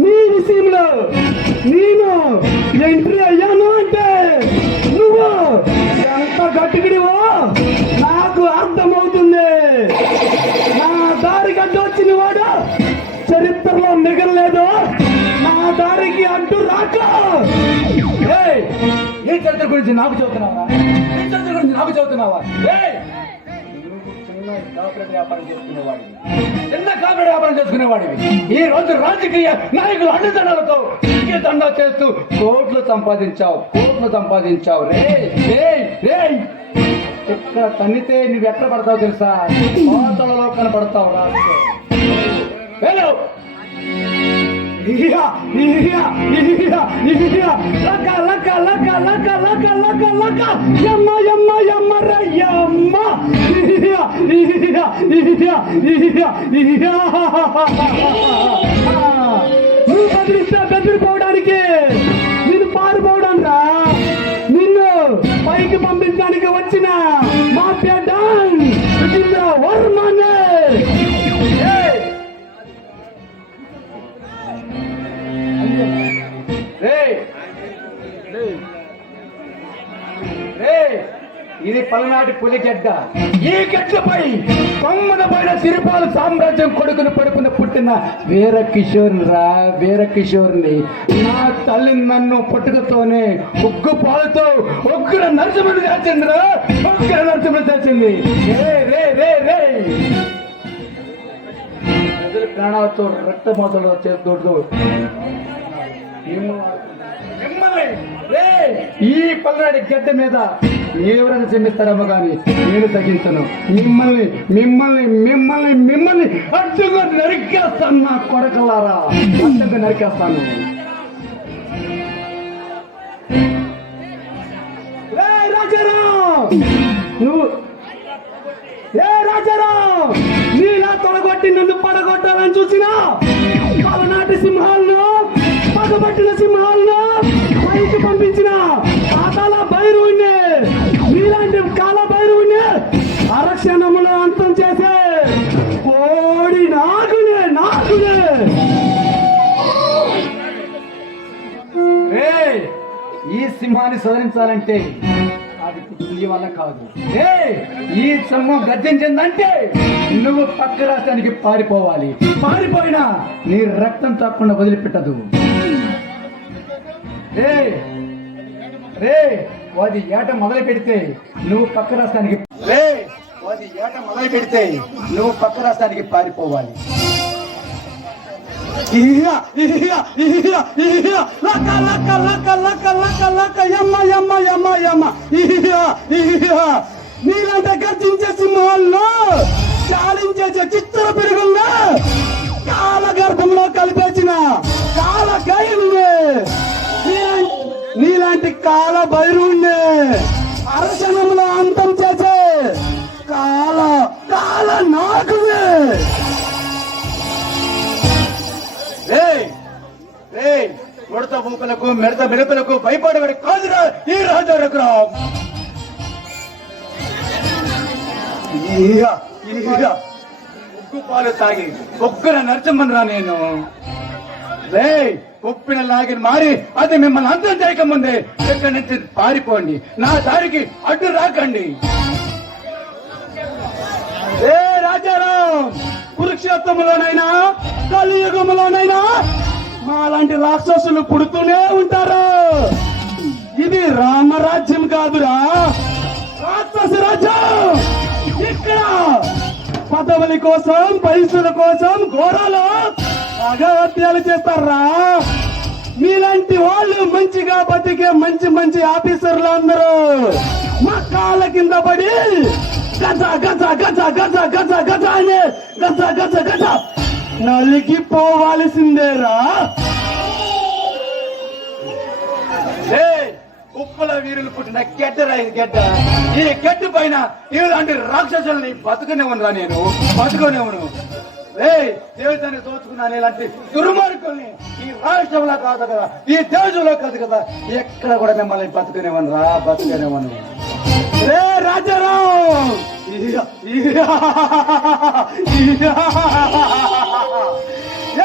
నీ విషయంలో నేను ఎంట్రీ అయ్యాను అంటే నువ్వు ఎంత గట్టిగిడివో నాకు అర్థమవుతుంది. నా దారికి అడ్డు వచ్చిన వాడు చరిత్రలో మిగలలేదు. నా దారికి అడ్డు రాక. ఏ చరిత్ర గురించి నాకు చెబుతున్నావా? ఏ చరిత్ర గురించి నాకు చెబుతున్నావా? చిన్న కార్పొరేట్ వ్యాపారం చేసుకునేవాడివి, చిన్న కార్పొరేట్ వ్యాపారం చేసుకునేవాడివి. ఈ రోజు రాజకీయ నాయకులు అండదండలతో దండా చేస్తూ కోట్లు సంపాదించావు. రే ఎక్కడ తన్నితే నువ్వు ఎక్కడ పడతావు తెలుసా? పాతలలో కనపడతావు. నువ్వు బెదిరిస్తే బెదిరిపోవడానికి, నేను పారిపోవడం రా. నిన్ను పైకి పంపించడానికి వచ్చిన మాఫియా డాన్ వర్మనే. ఇది పలనాటి పులిగడ్డ. ఈ గడ్డపై కొమ్మన పైన సిరిపాల సామ్రాజ్యం కొడుకును పడుకుని పుట్టిన వీర కిషోర్ని నా తల్లి నన్ను పుట్టుకతోనే ఉగ్గు పాలతో ఉగ్ర నరసింహుడు చేసింది. ప్రజల ప్రాణాలతో రక్తమోతలు చేస్తూ ఈ పల్నాడి గడ్డ మీద ఎవరైనా చెందిస్తారమ్మా కానీ నేను తగ్గించను. మిమ్మల్ని అడ్డుగా నరికేస్తాను. నా కొడకలారా, అడ్డుగా నరికేస్తాను. రాజారావు, నీలా తొడగొట్టి నన్ను పడగొట్టాలని చూసినా పలనాటి సింహాలను, పగబట్టిన సింహాలను పైకి పంపించిన పాతాల భైరవుణ్ణి, నీలాంటి కాల భైరవుణ్ణి అరక్షణములో అంతం చేసే కోడి నాగునే. ఈ సింహాన్ని సదరించాలంటే అది నీ వల్ల కాదు. ఈ సింహం గర్జించిందంటే నువ్వు పక్క రాష్ట్రానికి పారిపోవాలి. పారిపోయినా నీ రక్తం తప్పకుండా వదిలిపెట్టదు. అది ఏట మొదలు పెడితే నువ్వు పక్క రాష్ట్రానికి పారిపోవాలి. నీలంటే గర్జించే సింహాలను చాలించే చిత్ర పెరుగుల్లో కాల గర్భంలో కలిపేసిన కాల గైలునే, నీలాంటి కాల భైరువుణ్ణి అరక్షణంలో అంతం చేసే కాల నాగునే. ఉడత ఊపులకు మెడత మెరుపులకు భయపడేవాడి కాదురా ఈ రాజా రఘురామ్. ఉగ్గు పాలు తాగి ఒక్కర నరసింహన్రా నేను. ఉప్పిన లాగిన మారి అది మిమ్మల్ని అంతం చేయకముందే ఎక్కడి నుంచి పారిపోండి. నా దారికి అడ్డు రాకండి. రాజారాం, కురుక్షేత్రంలోనైనా కలియుగంలోనైనా మాలాంటి రాక్షసులు పుడుతూనే ఉంటారు. ఇది రామరాజ్యం కాదురా, రాక్షస రాజ్యం. ఇక్కడ పదవుల కోసం, పైసల కోసం ఘోరాలు అగత్యాలు చేస్తారా. మీలాంటి వాళ్ళు మంచిగా బతికే మంచి ఆఫీసర్లు అందరూ మా కాళ్ళ కింద పడి గజ గజ గజ గజ గజ గజ అని గజ గజ గజ నలిగిపోవాల్సిందేరా. ఉప్పుల వీరులు పుట్టిన గెడ్డరా ఇది గెడ్డ. ఈ గెడ్డ పైన ఇలాంటి రాక్షసుల్ని బతుకునేవనురా నేను, బతుకునేవను. దేవతని దోచుకున్నాను ఇలాంటి దుర్మార్గుల్ని ఈ రాష్ట్రంలో కాదు కదా, ఈ దేశంలో కాదు కదా, ఎక్కడ కూడా మిమ్మల్ని బతుకునేవనురా, బతుకునేవను. రే రాజారావు,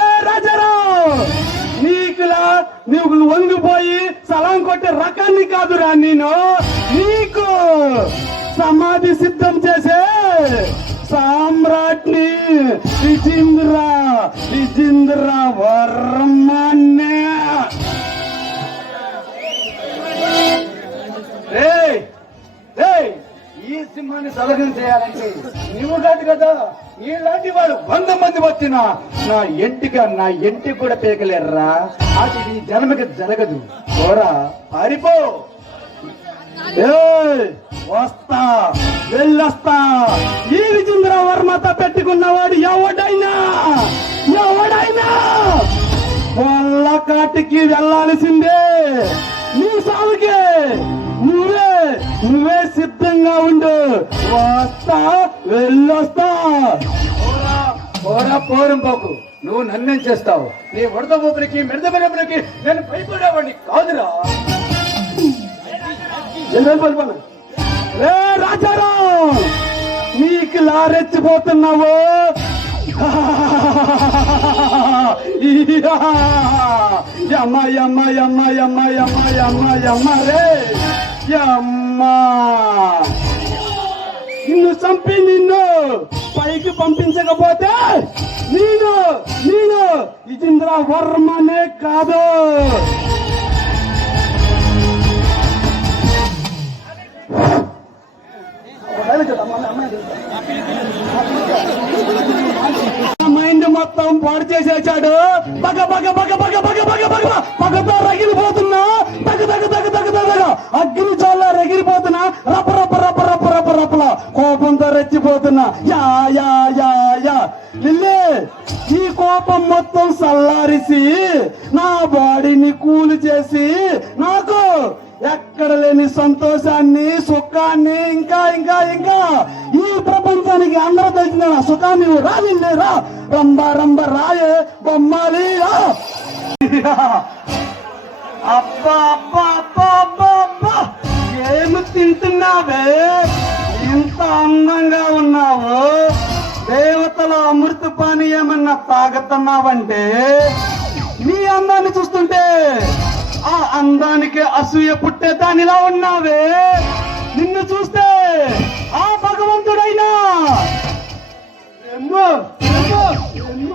ఏ రాజారావు, నీకు వంగిపోయి సలాం కొట్టే రకాన్ని కాదురా నేను. నీకు సమాధి సిద్ధం చేసే సామ్రాట్ని విజేంద్ర వర్మనే. ఈ సింహాన్ని సలహం చేయాలంటే నువ్వు కాదు కదా, ఇలాంటి వాడు 100 మంది వచ్చినా నా ఇంటికి కూడా పేకలేర్రా. అది నీ జన్మకి జరగదు. పోరా, పారిపో. వస్తా, వెళ్ళొస్తా. ఈ విజేంద్ర వర్మతో పెట్టుకున్నవాడు ఎవడైనా వాళ్ళ కాటికి వెళ్ళాల్సిందే. నీ సాగుకే నువ్వే సిద్ధంగా ఉండు. వస్తా, వెళ్ళొస్తా. పోరా పోరం పోకు. నువ్వు నన్నేం చేస్తావు? నీ ఉడత ఊపిరికి మెడదపరికి నేను భయపడేవాడిని కాదురా. రే రాజారావు, నీకు లారెచ్చిపోతున్నావు. రే నిన్ను చంపి నిన్ను పైకి పంపించకపోతే నేను విజేంద్ర వర్మనే కాదు. మైండ్ మొత్తం పాడు చేసేసాడు. పగతో రగిలిపోతున్నా, అగ్ని చాలా రగిలిపోతున్నా, రపల కోపంతో రెచ్చిపోతున్నా. ఈ కోపం మొత్తం సల్లారిసి నా బాడీని కూల్ చేసి నాకు ఎక్కడ లేని సంతోషాన్ని, సుఖాన్ని, ఇంకా ఈ ప్రపంచానికి అందరూ తెలిసిన సుఖాన్ని రా రంబ రాయే బొమ్మాలి. అబ్బా ఏమి తింటున్నావే? ఇంత అందంగా ఉన్నావు. దేవతల అమృత పాని ఏమన్నా తాగుతున్నావంటే నీ అందాన్ని చూస్తుంటే ఆ అందానికి అసూయ పుట్టే దానిలా ఉన్నావే. నిన్ను చూస్తే ఆ భగవంతుడైనా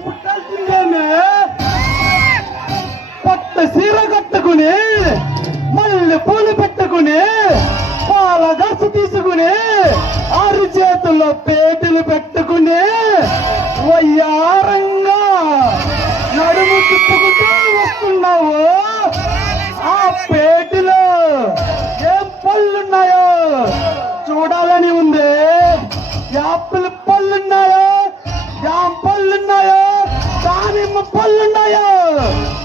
పుట్టాల్సిందేమే. కొత్త సీర కట్టుకుని, మల్లె పూలు పెట్టుకుని, పాల గసు తీసుకుని, ఆరు చేతుల్లో పేటలు పెట్టుకుని, వయ్యారంగా నడుము తిప్పుకుంటూ వస్తున్నావు. ఆ పేటలో ఏం పళ్ళున్నాయో చూడాలని ఉంది. యాపిల్ పళ్ళున్నాయో, జామ పళ్ళున్నాయో, దానిమ్మ పళ్ళున్నాయో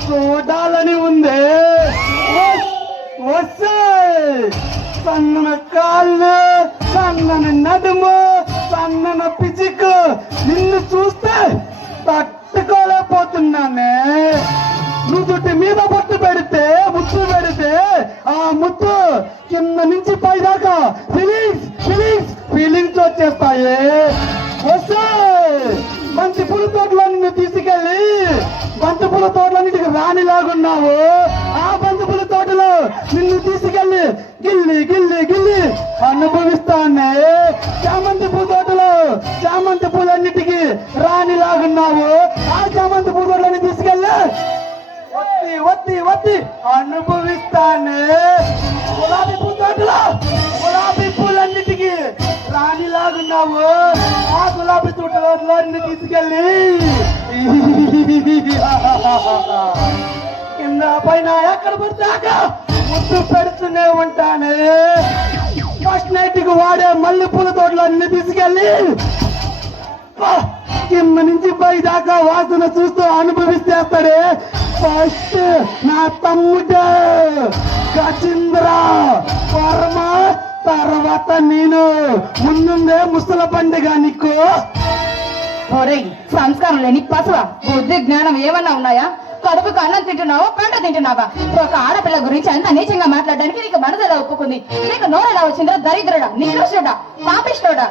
చూడాలని ఉంది. వస్తే సన్నన కాళ్ళు, సన్నన నడుము, సన్నన పిచికు నిన్ను చూస్తే తట్టుకోలేకపోతున్నానే. నుదుటి మీద బొట్టు పెడితే, ముద్దు పెడితే ఆ ముద్దు కింద నుంచి పైదాకా ఫీలింగ్స్ వచ్చేస్తాయి. వస్తే బంతి పూల తోటలో నిన్ను తీసుకెళ్ళి బంతి పూల తోటలన్నిటికి రాణిలాగున్నావు. ఆ బంతి పూల తోటలో నిన్ను తీసుకెళ్ళి గిల్లి అనుభవిస్తానే. చామంతి పూ తోటలో చామంతి పూలన్నిటికీ రాణిలాగున్నావు. ఆ చామంతి పూ తోటలని తీసుకెళ్ళి వత్తి అనుభవిస్తానే. గులాబీ పూ తోటలో గులాబీ పూలన్నిటికీ రాణిలాగున్నావు. ఆ గులాబీ తోటలో తీసుకెళ్ళి కింద పైన ఎక్కడ పడితే ముద్దు పెడుతూనే ఉంటానే. ఫస్ట్ నైట్ కి వాడే మల్లెపూల తోటలో అన్ని తీసుకెళ్ళి కింద నుంచి పై దాకా వాసన చూస్తూ అనుభవిస్తేస్తాడే ఫస్ట్ నా తమ్ముడు గజేంద్ర వర్మ, తర్వాత నేను. ముందుందే ముసల పండుగ నీకు. ఒరేయ్ సంస్కారం లేని పశువ, బుద్ధి జ్ఞానం ఏమన్నా ఉన్నాయా? కడుపుకు అన్నం తింటున్నావో పంట తింటున్నావా? ఒక ఆడపిల్ల గురించి అంత నీచంగా మాట్లాడడానికి నీకు మనసు ఎలా ఒప్పుకుంది? నీకు నోరు ఎలా వచ్చిందో? దరిద్రుడా, నికృష్టుడా, పాపిష్టోడా.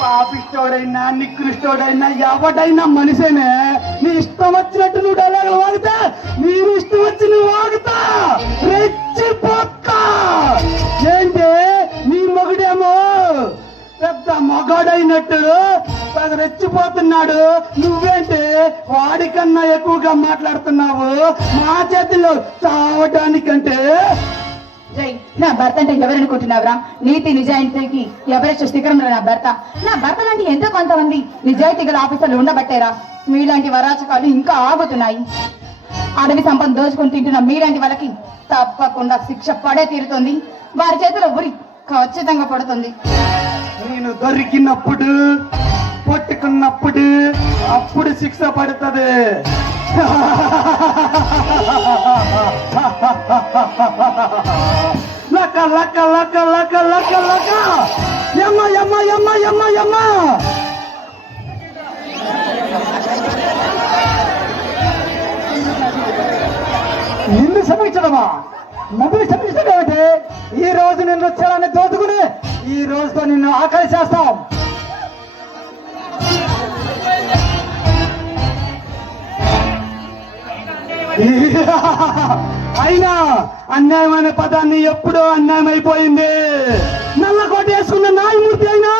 పాపిష్టోడైనా నికృష్టోడైనా ఎవడైనా మనిషేనే. నీ ఇష్టం వచ్చినట్టు నువ్వు డైలాగులు వాగుతా, మీరు ఇష్టం వచ్చి నువ్వు వాగుతా, రెచ్చిపోతా. ఏంటి నీ మొగుడేమో పెద్ద మగాడైనట్టు రెచ్చిపోతున్నాడు, నువ్వేంటి వాడికన్నా ఎక్కువగా మాట్లాడుతున్నావు మా చేతిలో చావడానికంటే. జై, నా భర్త అంటే ఎవరనుకుంటున్నావురా? నీతి నిజాయితీకి ఎవరెస్ట్ శిఖరంలో నా భర్త. నా భర్త లాంటి ఎంతో కొంతమంది నిజాయితీ గల ఆఫీసర్లు ఉండబట్టేరా మీలాంటి వరాచకాలు ఇంకా ఆగుతున్నాయి. అడవి సంపద దోచుకుని తింటున్న మీలాంటి వాళ్ళకి తప్పకుండా శిక్ష పడే తీరుతుంది. వారి చేతిలో ఉరి ఖచ్చితంగా పడుతుంది. నేను దొరికినప్పుడు పట్టుకున్నప్పుడు అప్పుడు శిక్ష పడుతుంది. లక్క లక్క లక్క లక్క లక్క లక్క యమ్మ యమ్మ యమ్మ యమ్మ యమ్మ. నిన్ను క్షమించడమా? నన్ను క్షమించడం ఏమిటి? ఈ రోజు నిన్ను వచ్చాడని దోచుకుని ఈ రోజుతో నిన్ను ఆకలి చేస్తాం. అయినా అన్యాయమైన పదాన్ని ఎప్పుడో అన్యాయం అయిపోయింది. నల్ల కోట వేసుకున్న న్యాయమూర్తి అయినా,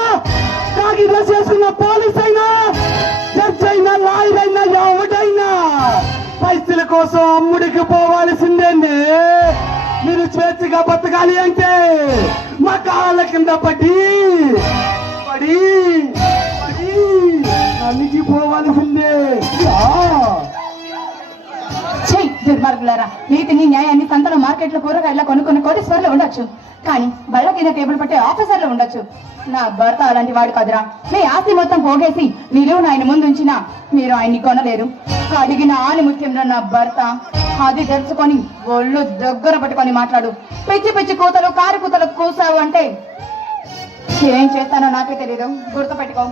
కాకి డ్రెస్ వేసుకున్న పోలీస్ అయినా, జడ్జ్ అయినా, లాయర్ అయినా, ఎవడైనా పైసల కోసం అమ్ముడికి పోవాల్సిందేండి. మీరు స్వేచ్ఛగా బతకాలి అంటే మా కాళ్ళ కింద పడి పడి పడి నలిగిపోవాల్సిందే. దుర్మార్గులారా, నీతిని న్యాయాన్ని సంతలో మార్కెట్లో కూరగాయల కొనుక్కున్న కోటీశ్వర్లు ఉండొచ్చు, కానీ బళ్ళ కింద టేబుల్ పట్టే ఆఫీసర్లు ఉండొచ్చు. నా భర్త అలాంటి వాడు కాదురా. మీ ఆస్తి మొత్తం పోగేసి నిలువును ఆయన ముందు ఉంచినా మీరు ఆయన్ని కొనలేరు. అడిగిన ఆని ముఖ్యంలో నా భర్త. అది తెలుసుకొని ఒళ్ళు దగ్గర పట్టుకొని మాట్లాడు. పిచ్చి పిచ్చి కూతలు కారు కూతలు కూసావు అంటే ఏం చేస్తానో నాకే తెలీదు, గుర్తుపెట్టుకో.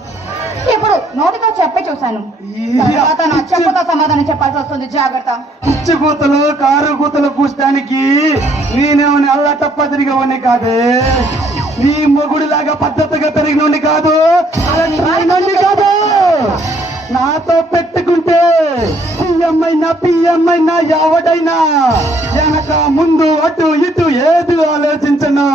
ఇప్పుడు నోటితో చెప్పే చూశాను, తర్వాత నా చెప్పుతో సమాధానం చెప్పాల్సి వస్తుంది, జాగ్రత్త. పిచ్చి కూతలు కారు కూతలు కూర్చడానికి నేనేమని అల్లటప్ప తిరిగవని కాదే. నీ మొగుడిలాగా పద్ధతిగా పెరిగినోండి కాదు, అలాంటి కాదు. నాతో పెట్టుకుంటే పిఎంఐనా ఎవడైనా వెనక ముందు అటు ఇటు ఏది ఆలోచించను.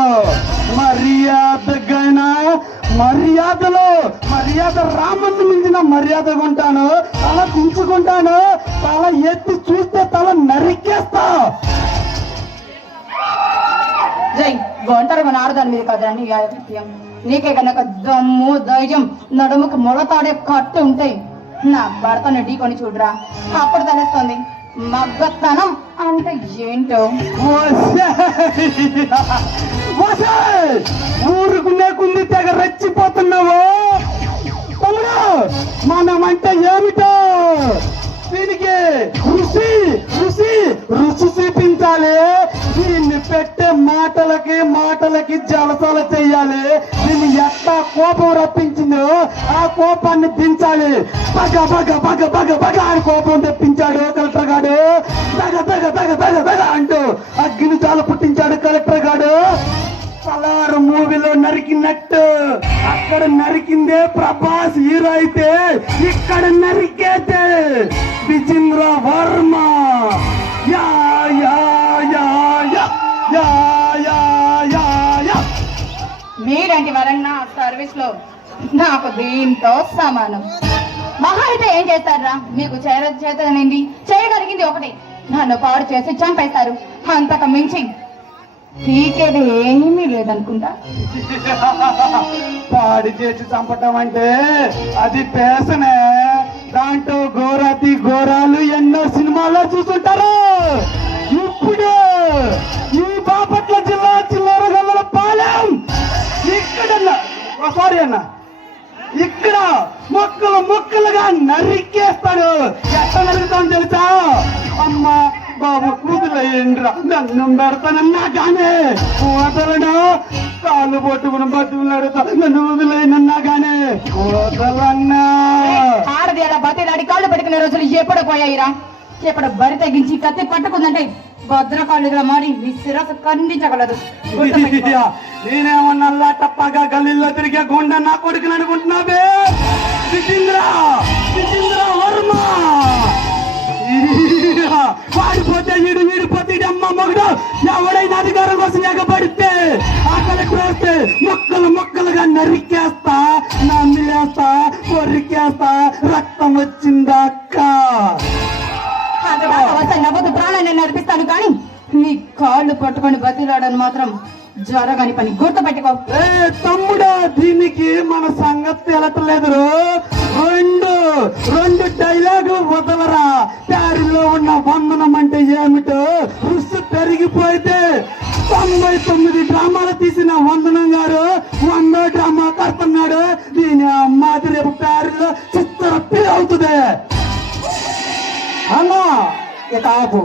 మర్యాద రామన్ను మించిన మర్యాద కొంటాను. తల కుంచుకుంటాను, తల ఎత్తి చూస్తే తల నరికేస్తా. జై, ఒంటరిగా ఆడదాని మీద కదరా నీ ఆధిపత్యం. నీకే కనుక దమ్ము ధైర్యం నడుముకు మొలతాడే కట్టు ఉంటే నా భర్తను ఢీకొని చూడరా, అప్పుడు తెలుస్తుంది మగ్గతనం అంటే ఏంటో. ఊరుకునే కుంది తెగ రెచ్చిపోతున్నావు తమ్ముడు. మనమంటే ఏమిటో దీనికి రుచి రుచి రుచి చూపించాలి. దీన్ని పెట్టే మాటలకి జలసాలు చెయ్యాలి. దీన్ని ఎట్లా కోపం రప్పించిందో ఆ కోపాన్ని దించాలి. బగ బగ బగ బగ బగ అని కోపం తెప్పించాడు కలెక్టర్ గాడు. బగ బగ బగ బగ బగ అంటూ అగ్ని జాలు పుట్టించాడు కలెక్టర్ గాడు. సలార్ మూవీలో నరికినట్టు అక్కడ నరికిందే ప్రభాస్ హీరో అయితే ఇక్కడ నరికేతే గజేంద్ర వర్మ. యా యా యా యా యా యా యా యా. మీలాంటి వారన్నా సర్వీస్ లో నాకు దీంతో సమానం. మహా అయితే ఏం చేస్తారా? మీకు చేతనండి చేయగలిగింది ఒకటి, నన్ను పాడు చేసి చంపేస్తారు. అంతకు మించి పీకేది ఏమీ లేదనుకుంటా. పాడి చేసి చంపటం అంటే అది పేసనే. దాంట్లో ఘోరాతి ఘోరాలు ఎన్నో సినిమాల్లో చూస్తుంటారు. ఇప్పుడు ఈ బాపట్ల జిల్లా చిల్లరగల్ల పాలెం ఇక్కడ సారీ అన్న ఇక్కడ మొక్కలు మొక్కలుగా నరికేస్తాడు. ఎట్లా నరుగుతాను తెలుసా? అమ్మ బాబు కూతురయ్యిండ్రా, నన్ను పెడతానన్నా కానీ వదలడా, కాళ్ళు పట్టుకుని బతుకులాడుతా, నన్ను వదిలేనన్నా కానీ వదలన్నా. ఆడది అలా బతిలాడి కాళ్ళు పెట్టుకునే రోజులు ఎప్పుడు పోయాయిరా? ఎప్పుడు బరి తగ్గించి కత్తి పట్టుకుందంటే భద్రకాళ్ళుగా మారి నీ శిరస్సు ఖండించగలదు. నేనేమన్నా టప్పగా గల్లీలో తిరిగే గుండె నా కొడుకుని అనుకుంటున్నావే? సుచీంద్ర వర్మ వాడిపోతే ఈడిపోతే అమ్మ మగుడు ఎవడైనా అధికారం కోసం ఎగబడితే ఆకలికి వస్తే మొక్కలుగా నరికేస్తా, నమ్మిలేస్తా, కొరికేస్తా, రక్తం వచ్చిందా అక్క? నవ్వదు ప్రాణాన్ని నడిపిస్తాను కానీ నీ కాళ్ళు పట్టుకొని బతిలాడని మాత్రం జరగని పని గుర్తుపెట్టుకో. తమ్ముడు, దీనికి మన సంగతి తెలటలేదు. రెండు డైలాగు వదలరా. దారిలో ఉన్న వందనం అంటే ఏమిటో రుసు పెరిగిపోతే 99 డ్రామాలు తీసిన వందనం గారు 100 డ్రామా కడుతున్నాడు. దీని అమ్మాది రేపు దారిలో చిత్ర అవుతుంది. అన్నా ఇక ఆపు.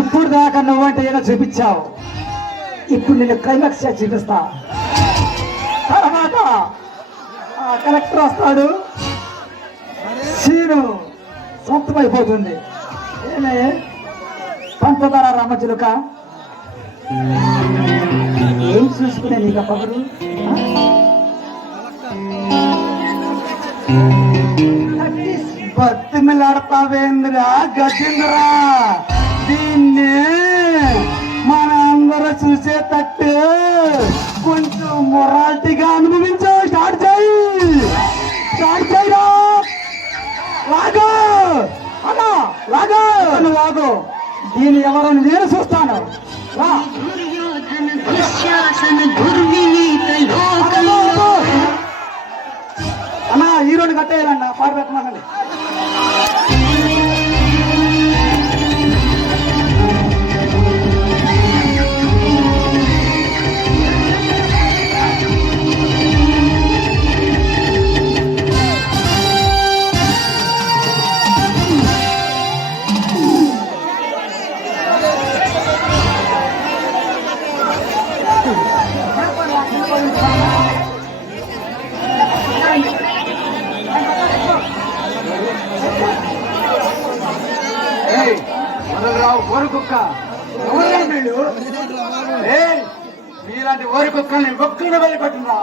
ఇప్పుడు దాకా నువ్వంటే ఏదో చూపించావు, ఇప్పుడు నేను క్లైమాక్స్ చూపిస్తా. తర్వాత ఆ కలెక్టర్ వస్తాడు, సీను సొంతమైపోతుంది. ఏమే పంచదార రామచిలుక, ఏం చూసుకునే నీకు పగుడు? బతిమిలాడతావేంద్రా గజేంద్రా? దీన్ని మన అందరూ చూసేటట్టు కొంచెం మొరాలిటీగా అనుభవించు. స్టార్ట్ చేయరా. లాగో అన్నా, లాగో. దీన్ని ఎవరని నేను చూస్తాను. అన్నా హీరోని కట్టేయాలన్నా, పాట పెట్టమాకండి. ఓరి కుక్క మీలాంటి ఓరి కుక్కల్ని ఒక్కనే వదిలిపెట్టున్నా,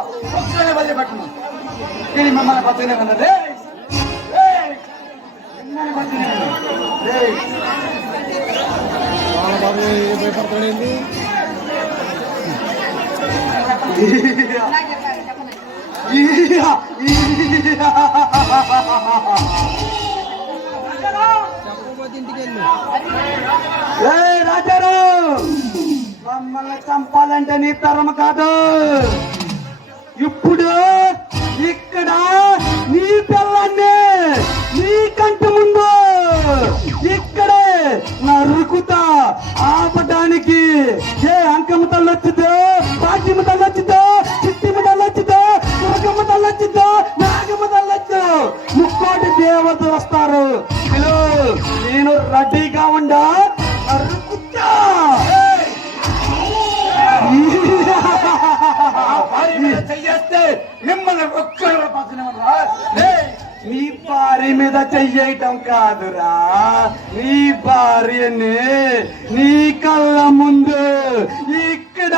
మిమ్మల్ని బతుకునే ఉన్నది. రాజారు, మమ్మల్ని చంపాలంటే నీ తరం కాదు. ఇప్పుడు ఇక్కడ నీ పిల్లల్ని నీ కంటి ముందు ఇక్కడే నరుకుతా. ఆపడానికి ఏ అంకమ్మ తల్లొచ్చుదో, భాగ్యమ్మ తల్లొచ్చుదో, చిట్టిమ్మ తల్లొచ్చుదో, దుర్గమ్మ తల్లొచ్చుదో, నాగమ్మ తల్లొచ్చు, ముక్కోటి దేవతలు వస్తారు. నేను రెడీగా ఉండా, నరుకుతా. చెయ్యేస్తే మిమ్మల్ని ఒక్కరు నీ భార్య మీద చెయ్యటం కాదురా, నీ భార్యని నీ కళ్ళ ముందు ఇక్కడ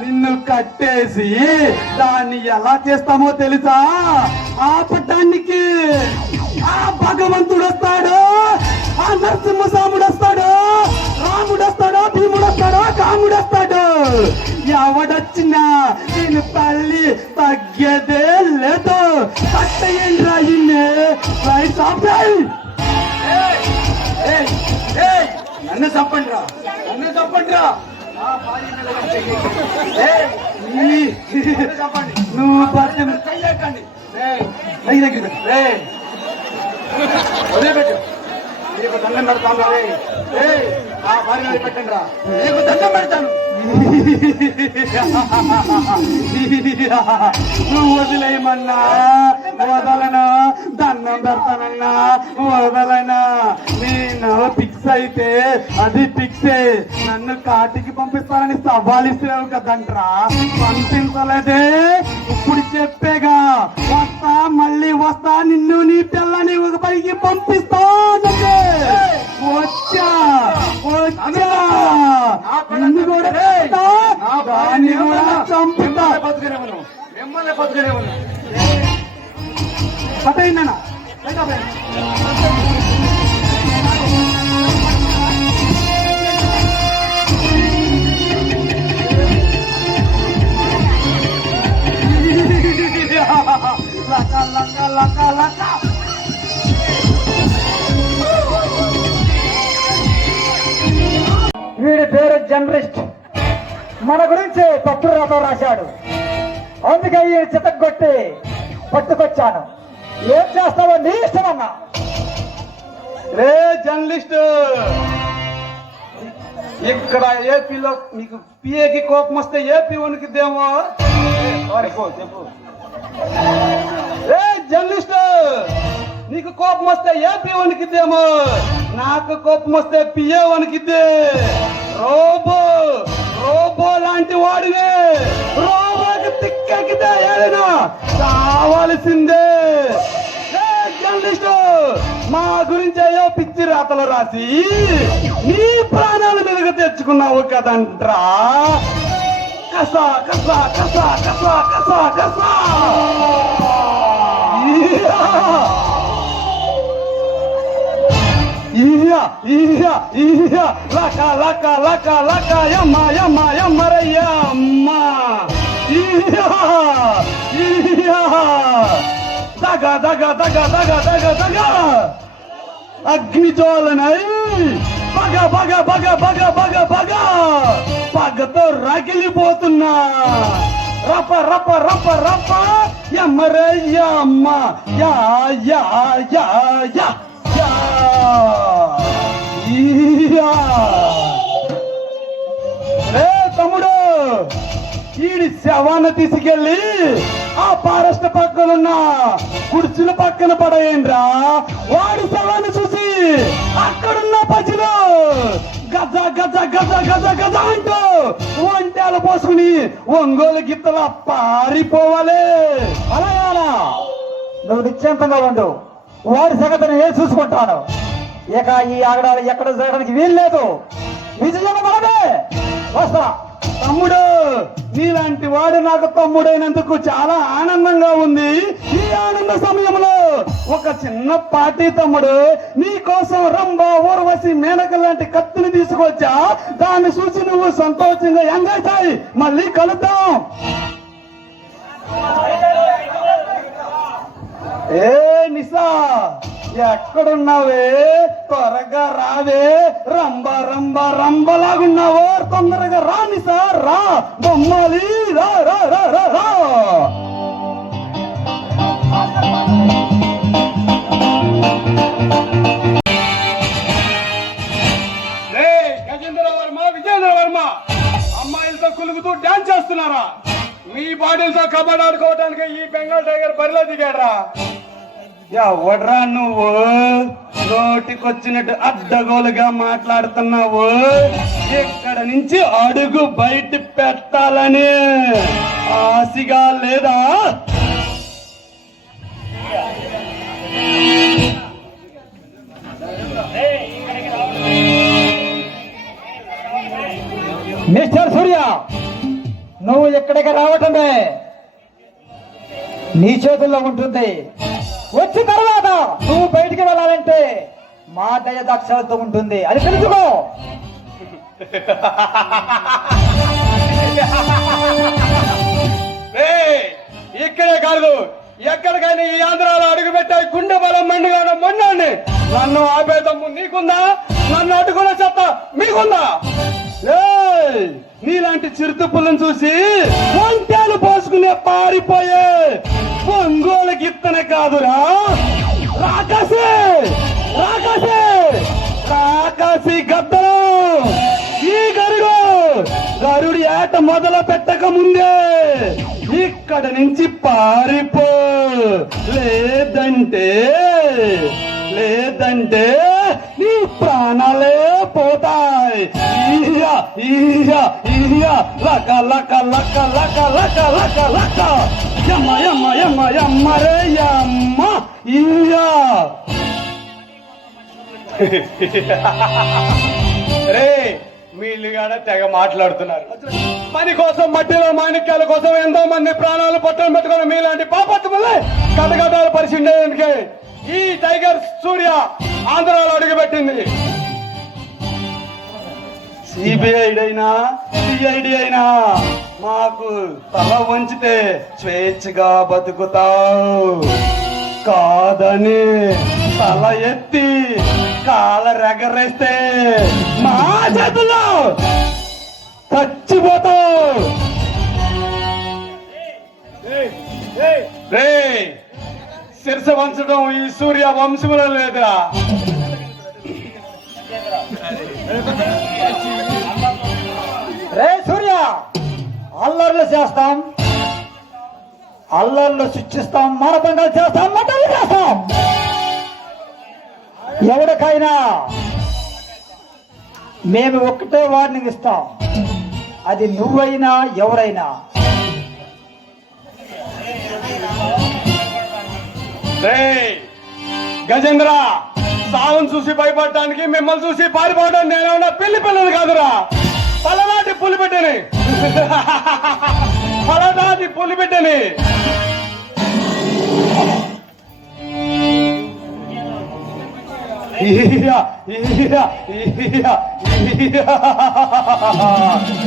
నిన్ను కట్టేసి దాన్ని ఎలా చేస్తామో తెలుసా? ఆపటానికి ఆ భగవంతుడు వస్తాడు, ఆ నరసింహస్వాముడు వస్తాడు, రాముడు వస్తాడు, భీముడు వస్తాడు, కాముడు వస్తాడు. ఎవడొచ్చినా నేను తల్లి తగ్గేదే లేదు. కట్టేయండి రాయిని, రైట్ ఆఫ్ నన్ను చంపండి రా. నువ్వు పట్టిన చెయ్యకండి. వదిలిపెట్టు. నీకు దండం పెడతాను రే. ఆ భార్య పెట్టండి రా, నీకు దండం పెడతాను. నువ్వు వదిలేయమన్నా వదలనా, దండం పెడతానన్నా వదలనా. నేను ఫిక్స్ అయితే అది ఫిక్సే. నన్ను కాటికి పంపిస్తానని సవాలిస్తున్నావు కదంట్రా, పంపించలేదే. ఇప్పుడు చెప్పేగా, వస్తా మళ్ళీ వస్తా, నిన్ను నీ పిల్లని ఒక పైకి పంపిస్తానంటే వచ్చా వచ్చా. నిన్ను కూడా చంపుతా, దాన్ని కూడా చంపుతా. మిమ్మల్ని బతుకునే ఉన్నా. పట్టయిందన్నా లక లక లక లక. వీడి పేరు జర్నలిస్ట్. మన గురించి తప్పుడు రాత రాశాడు. అందుకే ఈ చితగ్గొట్టి పట్టుకొచ్చాను. ఏం చేస్తావో నీ ఇష్టమన్నా. రే జర్నలిస్ట్, ఇక్కడ ఏపీలో మీకు పిఏకి కోపం వస్తే ఏపీ వణుకుద్దేమో. చెప్పు. రే జర్నలిస్ట్, నీకు కోపం వస్తే ఏపీ వణికిద్దేమో, నాకు కోపం వస్తే పిఏ వణికిద్దే. రోబో రోబో లాంటి వాడినే, రోబోకి తిక్కెక్కితే ఏదైనా కావాల్సిందే. జర్నలిస్ట్, మా గురించి అయ్యో పిచ్చి రాతలు రాసి నీ ప్రాణాల మీదగా తెచ్చుకున్నావు కదంట్రా. కసా కసా కసా కసా కసా కసా. లక లక లక లక యమ్మ యమ్మ యమ్మరయ్య అమ్మ. దగ దగ దగ దగ దగ దగ. అగ్నిజ్వాలనై బగ బగ బగ బగ బగ బగ. పగతో రగిలిపోతున్నా. రప రప రప రప యమ్మరయ్య అమ్మ. యా యా యా యా యా. రే తమ్ముడు, ఈడి శవాన్ని తీసుకెళ్ళి ఆ ఫారెస్ట్ పక్కనున్న కుర్చీల పక్కన పడేయండ్రా. వాడి శవాన్ని చూసి అక్కడున్న ప్రజలు గజ గజ గజ గజ గజ అంటూ ఒంటేలు పోసుకుని ఒంగోలు గిత్తల పారిపోవాలి. అలాగా నువ్వు నిశ్చింతంగా ఉండు. వాడి సంగతిని నేను చూసుకుంటాను. ఇక ఈ ఆగడాలు ఎక్కడ జరగడానికి వీల్లేదు. విజయం మనమే. వస్తా. తమ్ముడు, నీలాంటి వాడు నాకు తమ్ముడైనందుకు చాలా ఆనందంగా ఉంది. ఈ ఆనంద సమయంలో ఒక చిన్న పార్టీ తమ్ముడు, నీ కోసం రంభ ఊర్వశి మేనక లాంటి కత్తిని తీసుకొచ్చా. దాన్ని చూసి నువ్వు సంతోషంగా ఎంజాయ్ చేయి. మళ్ళీ కలుద్దాం. ఏ నిసా, ఎక్కడున్నావే? త్వరగా రావే. రంబ రంబ రంబలాగున్నావో, తొందరగా రా నిసా, రా బొమ్మాలి, రా రా రా రా రా. గజేంద్ర వర్మ, విజేంద్ర వర్మ, అమ్మాయిలతో కులుగుతూ డాన్స్ చేస్తున్నారా? మీ బాడీలతో కబడ్డీ ఆడుకోవడానికి ఈ బెంగాల్ టైగర్ బరిలో దిగాడ్రా. ఎవడ్రా నువ్వు? నోటికొచ్చినట్టు అడ్డగోలుగా మాట్లాడుతున్నావు. ఇక్కడ నుంచి అడుగు బయట పెట్టాలని ఆశగా లేదా? మిస్టర్ సూర్య, నువ్వు ఎక్కడికి రావటమే నీ చేతుల్లో ఉంటుంది. వచ్చిన తర్వాత నువ్వు బయటికి వెళ్ళాలంటే మా దయ దాక్షలతో ఉంటుంది, అది తెలుసుకో. ఇక్కడే కాదు, ఎక్కడికైనా ఈ ఆంధ్రాలో అడుగు పెట్టే గుండె బలం మెండుగా మొన్నాన్ని నన్ను ఆపేదమ్ము నీకుందా? నన్ను అడ్డుకునే చెత్త మీకుందా? నీలాంటి చిరుతుప్పులను చూసి వంటలు పోసుకునే పారిపోయే ఒంగోలు గిత్తనే కాదురా, రాకాసి రాకాసి రాకాసి గద్దలు ఈ గరుడు గరుడి ఆట మొదలు పెట్టక ముందే ఇక్కడ నుంచి పారిపో, లేదంటే నీ ప్రాణాలే పోతాయి. ఈయా ఈయా ఈయా లక లక లక లక లక లక లక యమ్మ యమ్మ యమ్మ యమ్మ రే యమ్మ ఈయా. రే వీళ్ళుగాడ తెగ మాట్లాడుతున్నారు. పని కోసం మట్టిలో మాణిక్యాల కోసం ఎంతో మంది ప్రాణాలు పట్టణం పెట్టుకుని మీలాంటి పాపత్తులే కథగటాలు పరిశీలించడానికి ఈ టైగర్ సూర్య ఆంధ్రాలో అడుగుపెట్టింది. సిబిఐడైనా సిఐడి అయినా మాకు తల వంచితే స్వేచ్ఛగా బతుకుతావు, కాదని తల ఎత్తి కాలరెగరేస్తే మా చేతుల్లో చచ్చిపోతావు. రే శిరస వంచడం ఈ సూర్య వంశంలో లేదురా. రే సూర్య, అల్లర్లు చేస్తాం, అల్లర్లు సృష్టిస్తాం, మానభంగాలు చేస్తాం, మటలు చేస్తాం. ఎవరికైనా మేము ఒక్కటే వార్నింగ్ ఇస్తాం, అది నువ్వైనా ఎవరైనా. గజేంద్ర, సావును చూసి భయపడటానికి మిమ్మల్ని చూసి పారిపోవడం నేనేమన్నా పెళ్లి పిల్లలు కాదురా, పలనాటి పులిబిడ్డని. పలనాటి పులిబిడ్డని.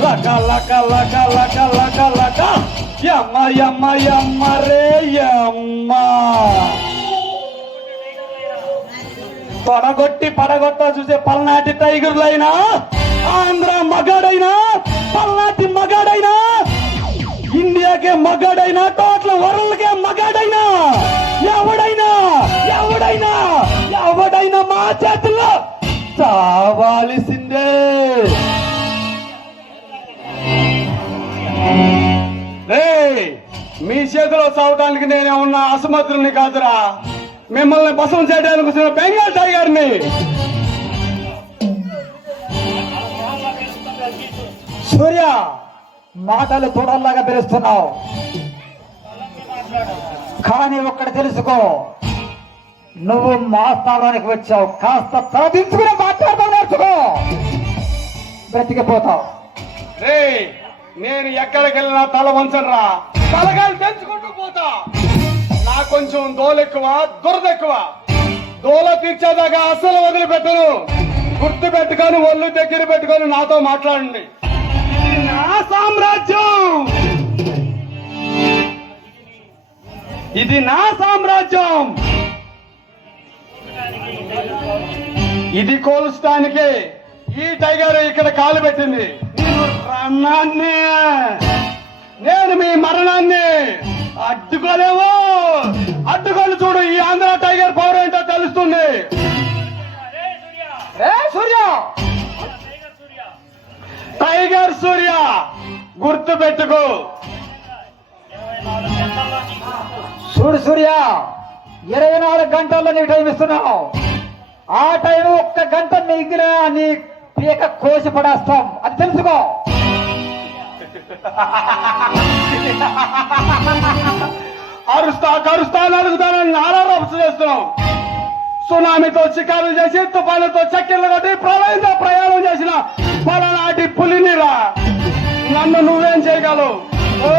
లక లక లక లక లక లక యమ్మ యమ్మ యమ్మ రే యమ్మ. పడగొట్ట చూసే పల్నాటి టైగర్లైనా, ఆంధ్ర మగాడైనా, పల్నాటి మగాడైనా, ఇండియాకే మగాడైనా, టోటల్ వరల్డ్కే మగాడైనా, ఎవడైనా మా చేతుల్లో చావాల్సిందే. మీ చేతిలో చావడానికి నేనేమన్నా అసమర్థుల్ని కాదురా, మిమ్మల్ని బసం చేయడానికి వచ్చిన బెంగాల్ టైగర్ని. సూర్య, మాటలు తోడల్లాగా పిలుస్తున్నావు, కానీ ఒక్కటి తెలుసుకో, నువ్వు మా స్థానానికి వచ్చావు, కాస్త తలదించుకుని మాట్లాడతావు, నేర్చుకో, బ్రతికిపోతావు. రే నేను ఎక్కడికి వెళ్ళినా తల వంచనరా, తలగాలు తెంచుకుంటూ పోతా. నాకు కొంచెం దోలెక్కువ, దురదెక్కువ. దోల తీర్చేదాకా అసలు వదిలిపెట్టను. గుర్తు పెట్టుకొని ఒళ్ళు దగ్గర పెట్టుకొని నాతో మాట్లాడండి. ఇది నా సామ్రాజ్యం, ఇది నా సామ్రాజ్యం. ఇది కోల్చడానికే ఈ టైగర్ ఇక్కడ కాలు పెట్టింది. నేను ప్రాణాన్ని, నేను మీ మరణాన్ని అడ్డుకోలేవు. అడ్డుకొని చూడు, ఈ ఆంధ్ర టైగర్ పవర్ ఏంటో తెలుస్తుంది. సూర్య, టైగర్ సూర్య గుర్తు పెట్టుకో. చూడు సూర్య, 24 గంటల్లో నీకు టైం ఇస్తున్నావు. ఆ టైం 1 గంట మిగిలిన నీ పీక కోసి పడేస్తాం, అది తెలుసుకో. కరుస్తాను అడుగుతానని నానా రప్స్ చేస్తున్నావు. సునామీతో షికారులు చేసి, తుఫానులతో చక్కెర్లు కొట్టి, ప్రళయంతో ప్రయాణం చేసిన పలనాటి పులినిరా. నన్ను నువ్వేం చేయగలవు? ఓ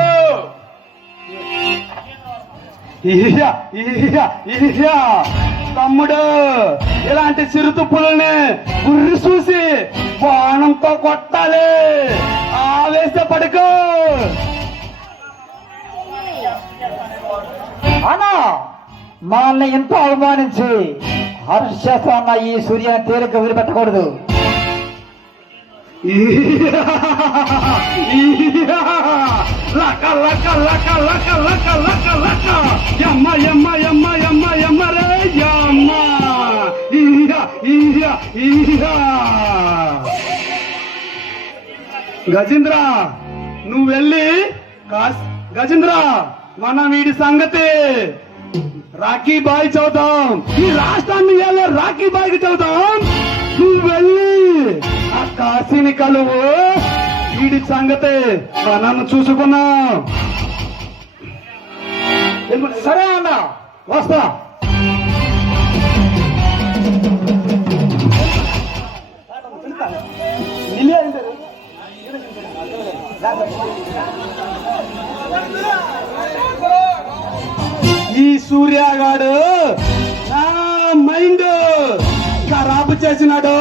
తమ్ముడు, ఇలాంటి చిరుతుప్పులని గుర్రి చూసి బాణంతో కొట్టాలి. ఆవేశ పడుకో. అన్నా, మనల్ని ఎంతో అవమానించి హర్షేస్తున్న ఈ సూర్యాన్ని తేలిక వదిలిపెట్టకూడదు. లక లక లక లక లక లక లక యమ్మ యమ్మ యమ్మ యమ్మ యమ్మ రే యమ్మ. గజేంద్ర నువ్వు వెళ్ళి గజేంద్ర మన వీడి సంగతి రాఖీ బాయ్ చదువుతాం, ఈ రాష్ట్రాన్ని వెళ్ళే రాఖీ బాయ్కి చదువుతాం. నువ్వు వెళ్ళి ఆ కాశీని కలువు, వీడి సంగతి మనం చూసుకున్నాం. సరే అన్న, వస్తా. ఈ సూర్యగాడు నా మైండ్ ఖరాబు చేసినాడు.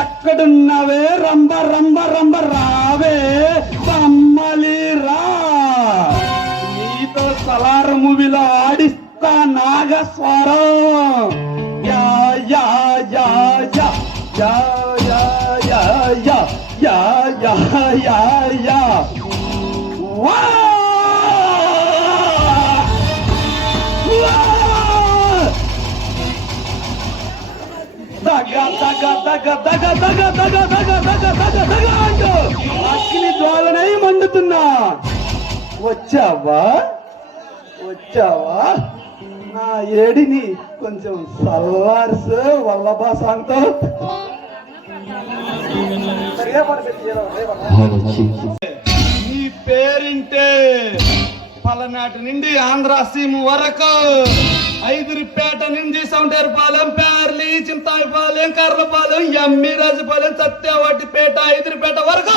ఎక్కడున్నావే రంబ రంబ రంబ రావే బమ్మలి రా, నీతో సలార్ మూవీలో ఆడిస్తా నాగస్వరం. యా యా యా యా యా యా యా యా యా యా యా యా వా అగ్ని జ్వాలనై మండుతున్నా. వచ్చావా నా ఏడిని కొంచెం సల్వార్స్ వల్లభా సాంగ్తో నీ పేరింటే పలనాటి నుండి ఆంధ్ర సీమ వరకు, ఐదురిపేట నుండి సౌండేరుపాలెం, పేర్లి, చింతాయిపాలెం, కర్లపాలెం, ఎమ్మిరాజుపాలెం, సత్యవాటిపేట, ఐదురిపేట వరకు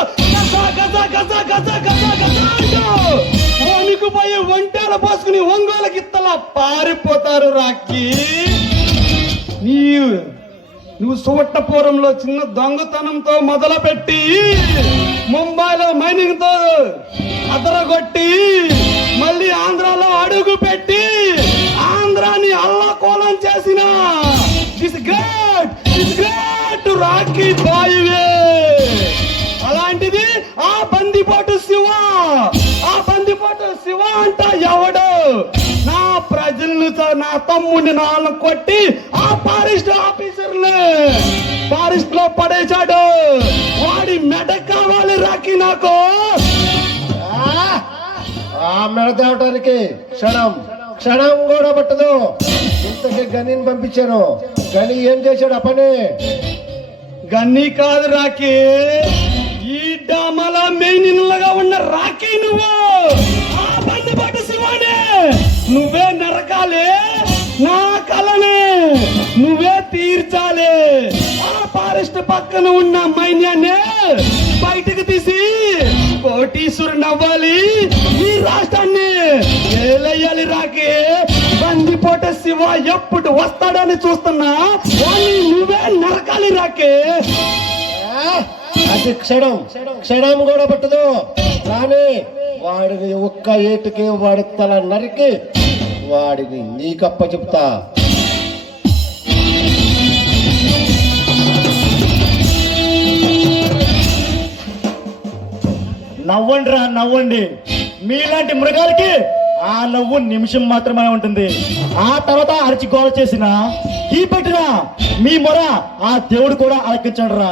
పోయి ఒంటేల పోసుకుని ఒంగోలు గిత్తలా పారిపోతారు. రాఖీ నువ్వు సువట్టపురంలో చిన్న దొంగతనంతో మొదలుపెట్టి ముంబైలో మైనింగ్ తో అదరగొట్టి మళ్ళీ ఆంధ్రాలో అడుగు పెట్టి ఆంధ్రాని అల్లకోలం చేసిన గ్రేట్ రాఖీ బాయ్వే. అలాంటిది ఆ బందిపోటు శివ అంట ఎవడు నా ప్రజలను, నా తమ్ముడిని నాన్న కొట్టి ఆ ఫారెస్ట్ ఆఫీసర్ని ఫారెస్ట్ లో పడేశాడు. వాడి మెడ కావాలి రాఖీ నాకు. ఆ మెడతావటానికి క్షణం కూడా పట్టదు. ఇంతకి గనిని పంపించాను, గని ఏం చేశాడు ఆ పని? గన్ని కాదు రాఖీ, ఈ డామల మెయిన్గా ఉన్న రాఖీ నువ్వు. ఆ బందిపాటు శివానే నువ్వే నరకాలి, నా కలని నువ్వే తీర్చాలి. ఆ ఫారెస్ట్ పక్కన ఉన్న మైన్యాన్ని బయటకు తీసి కోటీశ్వరుడు అవ్వాలి, ఈ రాష్ట్రాన్ని ఏలయ్యాలి. రాకే బందిపోట శివ ఎప్పుడు వస్తాడని చూస్తున్నా, వాణ్ణి నువ్వే నరకాలి రాకే. అది క్షణం కూడా పట్టదు. కానీ వాడిని ఒక్క ఏటుకి వాడి తల నరికి వాడిని నీకప్ప చెప్తా. నవ్వండి. మీలాంటి మృగాలకి ఆ నవ్వు నిమిషం మాత్రమే ఉంటుంది. ఆ తర్వాత అరిచి గోల చేసిన ఈ పెట్టిన మీ మొర ఆ దేవుడు కూడా ఆలకించడు రా.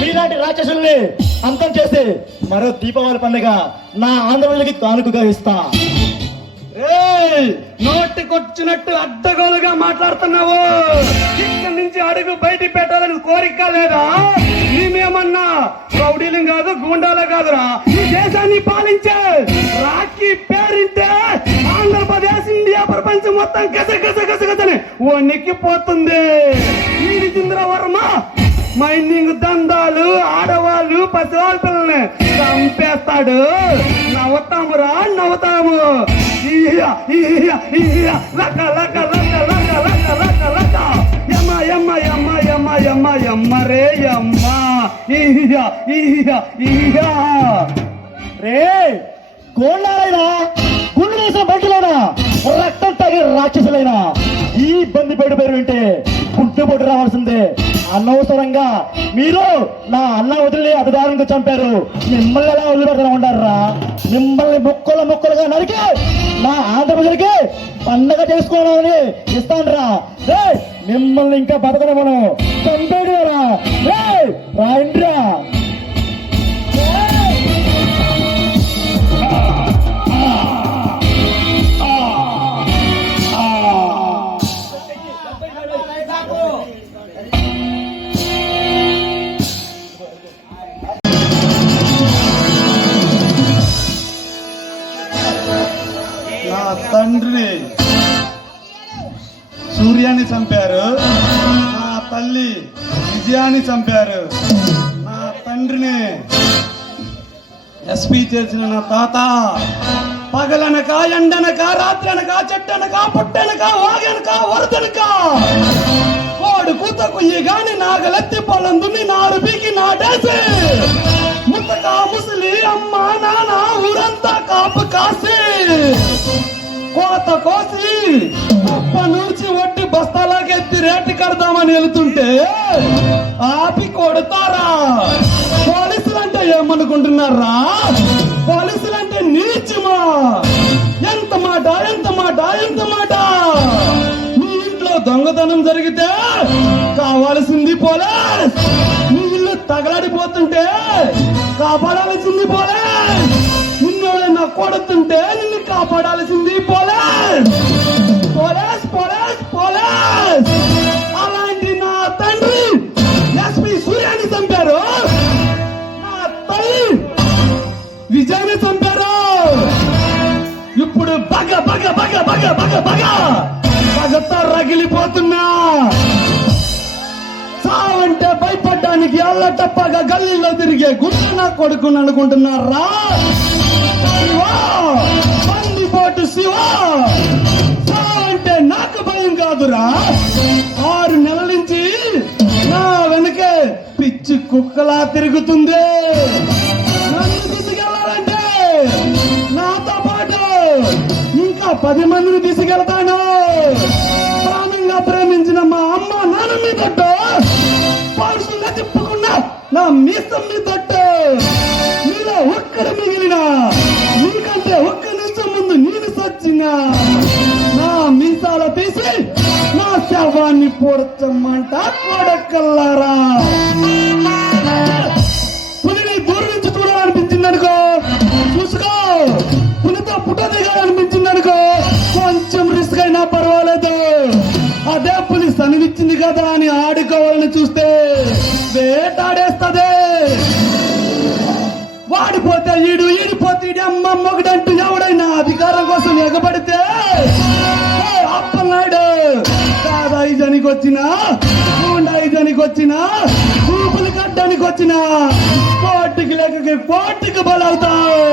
మీలాంటి రాక్షసుల్ని అంతం చేసి మరో దీపావళి పండుగ నా ఆంధ్రప్రదేశ్కి కానుకగా ఇస్తా. నోటికొచ్చినట్టు అడ్డగోలుగా మాట్లాడుతున్నావు. ఇక్కడి నుంచి అడుగు బయట పెట్టాలని కోరిక లేదా? మేమేమన్నా రౌడీలం కాదు, గూండాలే కాదురా. ఈ దేశాన్ని పాలించే రాఖీ పేరింటే ఆంధ్రప్రదేశ్, ఇండియా, ప్రపంచం మొత్తం గసగసగసగసని వణికిపోతుంది. ఈ చంద్రవర్మ మైనింగ్ దందాలు, ఆడవాళ్ళు, పసివాళ్ళ పిల్లల్ని చంపేస్తాడు. నవ్వుతాము. లక లక లక లక లక లక లక యమ్మ రే యమ్మ. రే గోళ్ళైనా గుండె వేసిన బయటలైనా రక్తం తాగే రాక్షసులైనా ఈ బందిపేట పేరు వింటే గుడ్డుబొట్టు రావాల్సిందే. అనవసరంగా మీరు నా అన్న వదిలి అధికారంగా చంపారు. మిమ్మల్ని ఎలా వదిలిపెడతా ఉంటారా? మిమ్మల్ని ముక్కలుగా నరికి నా ఆంధ్రప్రదేశ్కి పండగ చేసుకోవాలని ఇస్తాను రా. మిమ్మల్ని ఇంకా బతకడం మనం చంపేడు రా. రాయండిరా. తండ్రిని సూర్యాన్ని చంపారు, నా తల్లి విజయాన్ని చంపారు, నా తండ్రిని ఎస్పీ చేసిన నా తాత పగలనక ఎండనక రాత్రనక చెట్టనక పుట్టనక వాగనక వరదనక కోడు కూత కుయ్యి గాని నాగలెత్తి పొలం దున్ని నారు పీకి నాటేసి ముత్తక ముసలి అమ్మ నాన్న ఊరంతా కాపు కాసి కోత కోసి కుప్ప నుంచి వడ్డీ బస్తాలకెత్తి రేటు కడదామని వెళుతుంటే ఆపి కొడతారా? పోలీసులంటే ఏమనుకుంటున్నారా? పోలీసులంటే నీచమా? ఎంత మాట, ఎంత మాట, ఎంత మాట! మీ ఇంట్లో దొంగతనం జరిగితే కావాల్సింది పోలీస్, మీ ఇల్లు తగలాడిపోతుంటే కాపాడాల్సింది పోలీస్, నిన్ను కొడుతుంటే నిన్ను కాపాడాల్సింది పోలీస్. Police police police. అలాంటి నా తండ్రి ఎస్పీ సూర్యాన్ని చంపారు, నా తల్లి విజయాన్ని చంపారు. ఇప్పుడు బగ బగ బగ బగ బగ బగ బగతో రగిలిపోతున్నా. చావంటే భయపడ్డానికి అల్లటప్పగా గల్లీలో తిరిగే గుండె నా కొడుకుని అనుకుంటున్నారా? బందిపోటు శివ, చావంటే నాకు భయం కాదురా. 6 నెలల నుంచి నా వెనకే పిచ్చి కుక్కలా తిరుగుతుంది. నన్ను తీసుకెళ్ళాలంటే నాతో పాటు ఇంకా 10 మందిని తీసుకెళ్తాను. ప్రాణంగా ప్రేమించిన మా అమ్మ నాన్న మీద పాడుసుగా తిప్పుకున్నా నా మీసం మీద మీలో ఒక్కడు మిగిలిన, నీకంటే ఒక్క నిమిషం ముందు నేను సచ్చినా నా మీసాల తీసి నా శవాన్ని పొడచమ్మంట కొడకల్లారా. పులిని దూరం నుంచి చూడాలనిపించింది అనుకో చూసుకో, పులితో పుట్ట దిగాలనిపించింది అనుకో కొంచెం రిస్క్ అయినా పర్వాలేదు. అదే పులి సనివిచ్చింది కదా అని ఆడుకోవాలని చూస్తే వేటాడేస్తదే. వాడిపోతే ఈడు, ఈడిపోతే ఈడు, అమ్మ మొగడంటూ ఎవడైనా అధికారం కోసం ఎగబడితే అప్పన్నాడు కాదాయిజానికి వచ్చినా, గుండాయిజానికి వచ్చినా, ఊపులు కట్టడానికి వచ్చినా కోటికి లెక్కకి కోటికి బలవుతావు.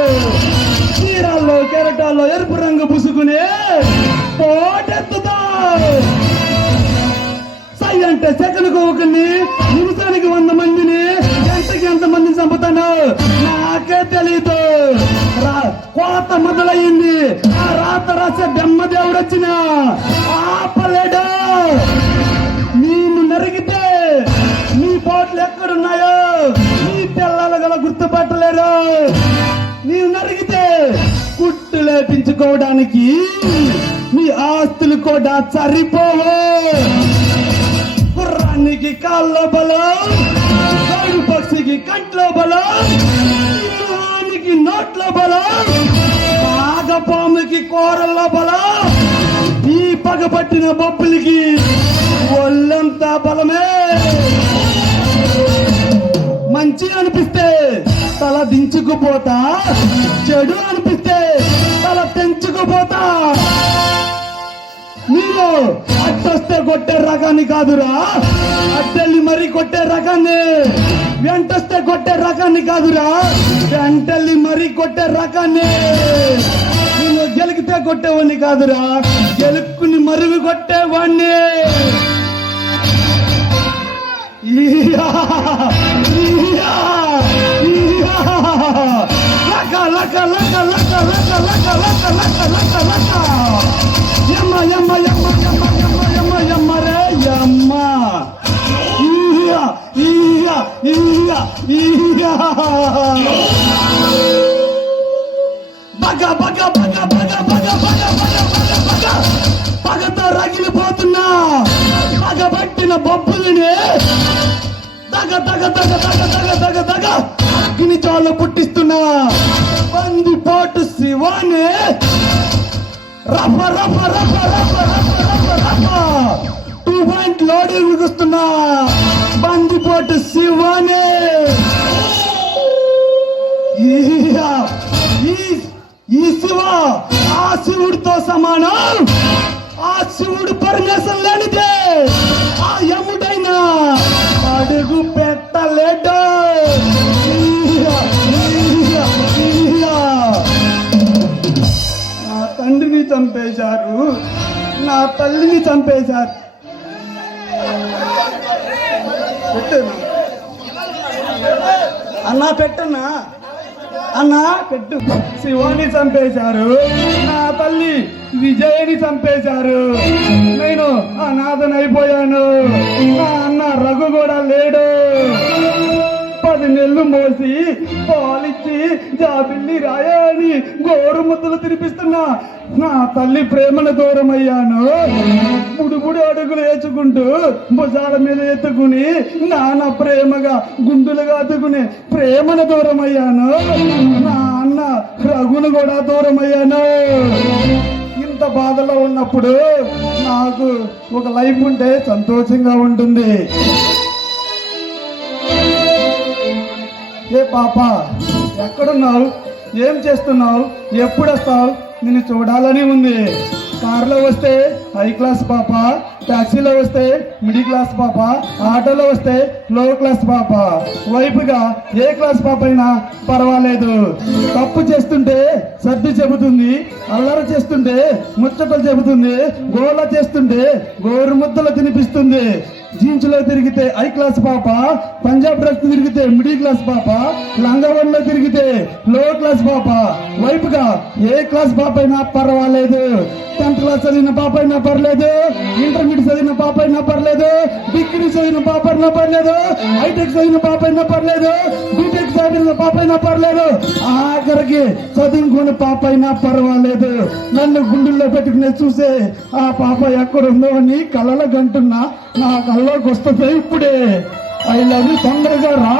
చీరాల్లో కెరటాల్లో ఎరుపు రంగు పుసుకునే పోటెత్తుతావు. సై అంటే సెకనుకు ఒకరిని, నిమిషానికి 100 మందిని, గంటకి ఎంత మందిని చంపుతాను నాకే తెలీదు. కోత మొదలయ్యింది, ఆ రాత రాసే బ్రహ్మదేవుడు వచ్చిన ఆపలేడు. నేను నరిగితే నీ పోట్లు ఎక్కడున్నాయో నీ పిల్లలు గల గుర్తుపట్టలేరు. నీవు నరిగితే కుట్టు లేపించుకోవడానికి నీ ఆస్తులు కూడా సరిపోవు. గుర్రానికి కాళ్ళ బలం, గరుడు పక్షికి కంట్లో బలం, సింహానికి నోట్లో బలం, నాగపాముకి కూరల్లో బలం, ఈ పగబట్టిన బొబ్బులకి ఒళ్ళంతా బలమే. మంచి అనిపిస్తే తల దించుకుపోతా, చెడు అనిపిస్తే తల తెంచుకుపోతా. మీరు అట్టొస్తే కొట్టే రకాన్ని కాదురా, అట్టెళ్ళి మరీ కొట్టే రకాన్ని. వెంటొస్తే కొట్టే రకాన్ని కాదురా, వెంటెళ్ళి మరీ కొట్టే రకాన్ని. నేను గెలికితే కొట్టేవాడిని కాదురా, గెలుక్కుని మరుగు కొట్టేవాడిని. లక లక లక లక లక లక లక లక లక లక యమ్మ యమ్మ యమ్మ యమ్మ యమ్మ యమ్మ యమ్మ రే యమ్మ. ఈయా ఈయా ఈయా బగ బగ బగ బగ బగ బగ బగ బగ బగ పగతో రగిలిపోతున్నా పగబట్టిన బొబ్బులని దగ దగ దగ దగ దగ దగ దగ అగ్ని చాలు పుట్టిస్తున్నా బందిపోటు శివాని రఫ రఫ రఫ రఫ రఫ రఫ రఫ 2 పాయింట్ లోడింగ్ విగుస్తున్నా బందిపోటు శివాని. ఈ శివ ఆ శివుడితో సమానం. ఆ శివుడు పరమేశ్వరం లేనిదే ఆ యముడైనా అడుగు పెట్టలేడు. నా తండ్రిని చంపేశారు, నా తల్లిని చంపేశారు. పెట్టు అన్నా, పెట్టన్నా అన్నా, పెట్టు. శివాని చంపేశారు, నా తల్లి విజయని చంపేశారు. నేను అనాథనైపోయాను. నా అన్న రఘు కూడా లేడు. 10 నెలలు మోసి పాలిచ్చి జాబిల్లి రాయని గోరు ముద్దలు తినిపిస్తున్నా నా తల్లి ప్రేమను దూరం అయ్యాను. బుడుబుడు అడుగులు వేసుకుంటూ భుజాల మీద ఎత్తుకుని నాన్న ప్రేమగా గుండులుగా అతుకుని ప్రేమను దూరం అయ్యాను. నా అన్న రఘును కూడా దూరం అయ్యాను. ఇంత బాధలో ఉన్నప్పుడు నాకు ఒక లైఫ్ ఉంటే సంతోషంగా ఉంటుంది. ఏ పాప, ఎక్కడున్నావు? ఏం చేస్తున్నావు? ఎప్పుడు వస్తావు? నిన్ను చూడాలని ఉంది. కార్లో వస్తే హై క్లాస్ పాప, టాక్సీలో వస్తే మిడిల్ క్లాస్ పాప, ఆటోలో వస్తే లో క్లాస్ పాప. వైపుగా ఏ క్లాస్ పాప అయినా పర్వాలేదు. తప్పు చేస్తుంటే సర్ది చెబుతుంది, అల్లరి చేస్తుంటే ముచ్చటలు చెబుతుంది, గోల చేస్తుంటే గోరు ముద్దలు తినిపిస్తుంది. జీన్స్ లో తిరిగితే హై క్లాస్ పాప, పంజాబ్ డ్రెస్ తిరిగితే మిడిల్ క్లాస్ పాప, లంగవన్లో తిరిగితే లో క్లాస్ పాప. వైపుగా ఏ క్లాస్ పాప అయినా పర్వాలేదు. 10th క్లాస్ చదివిన పాప అయినా పర్లేదు, ఇంటర్మీడియట్ చదివిన పాప అయినా పర్లేదు, డిగ్రీ చదివిన పాప అయినా పర్లేదు, హైటెక్ చదివిన పాప అయినా పర్లేదు, బీటెక్ చదివిన పాప అయినా పర్లేదు, ఆఖరికి చదువుకున్న పాప అయినా పర్వాలేదు. నన్ను గుండెల్లో పెట్టుకునే చూసే ఆ పాప ఎక్కడుందో అని కలల గంటున్నా నా కల్లోకి వస్తుంది ఇప్పుడే. ఐ లవ్ యూ, తొందరగా రా.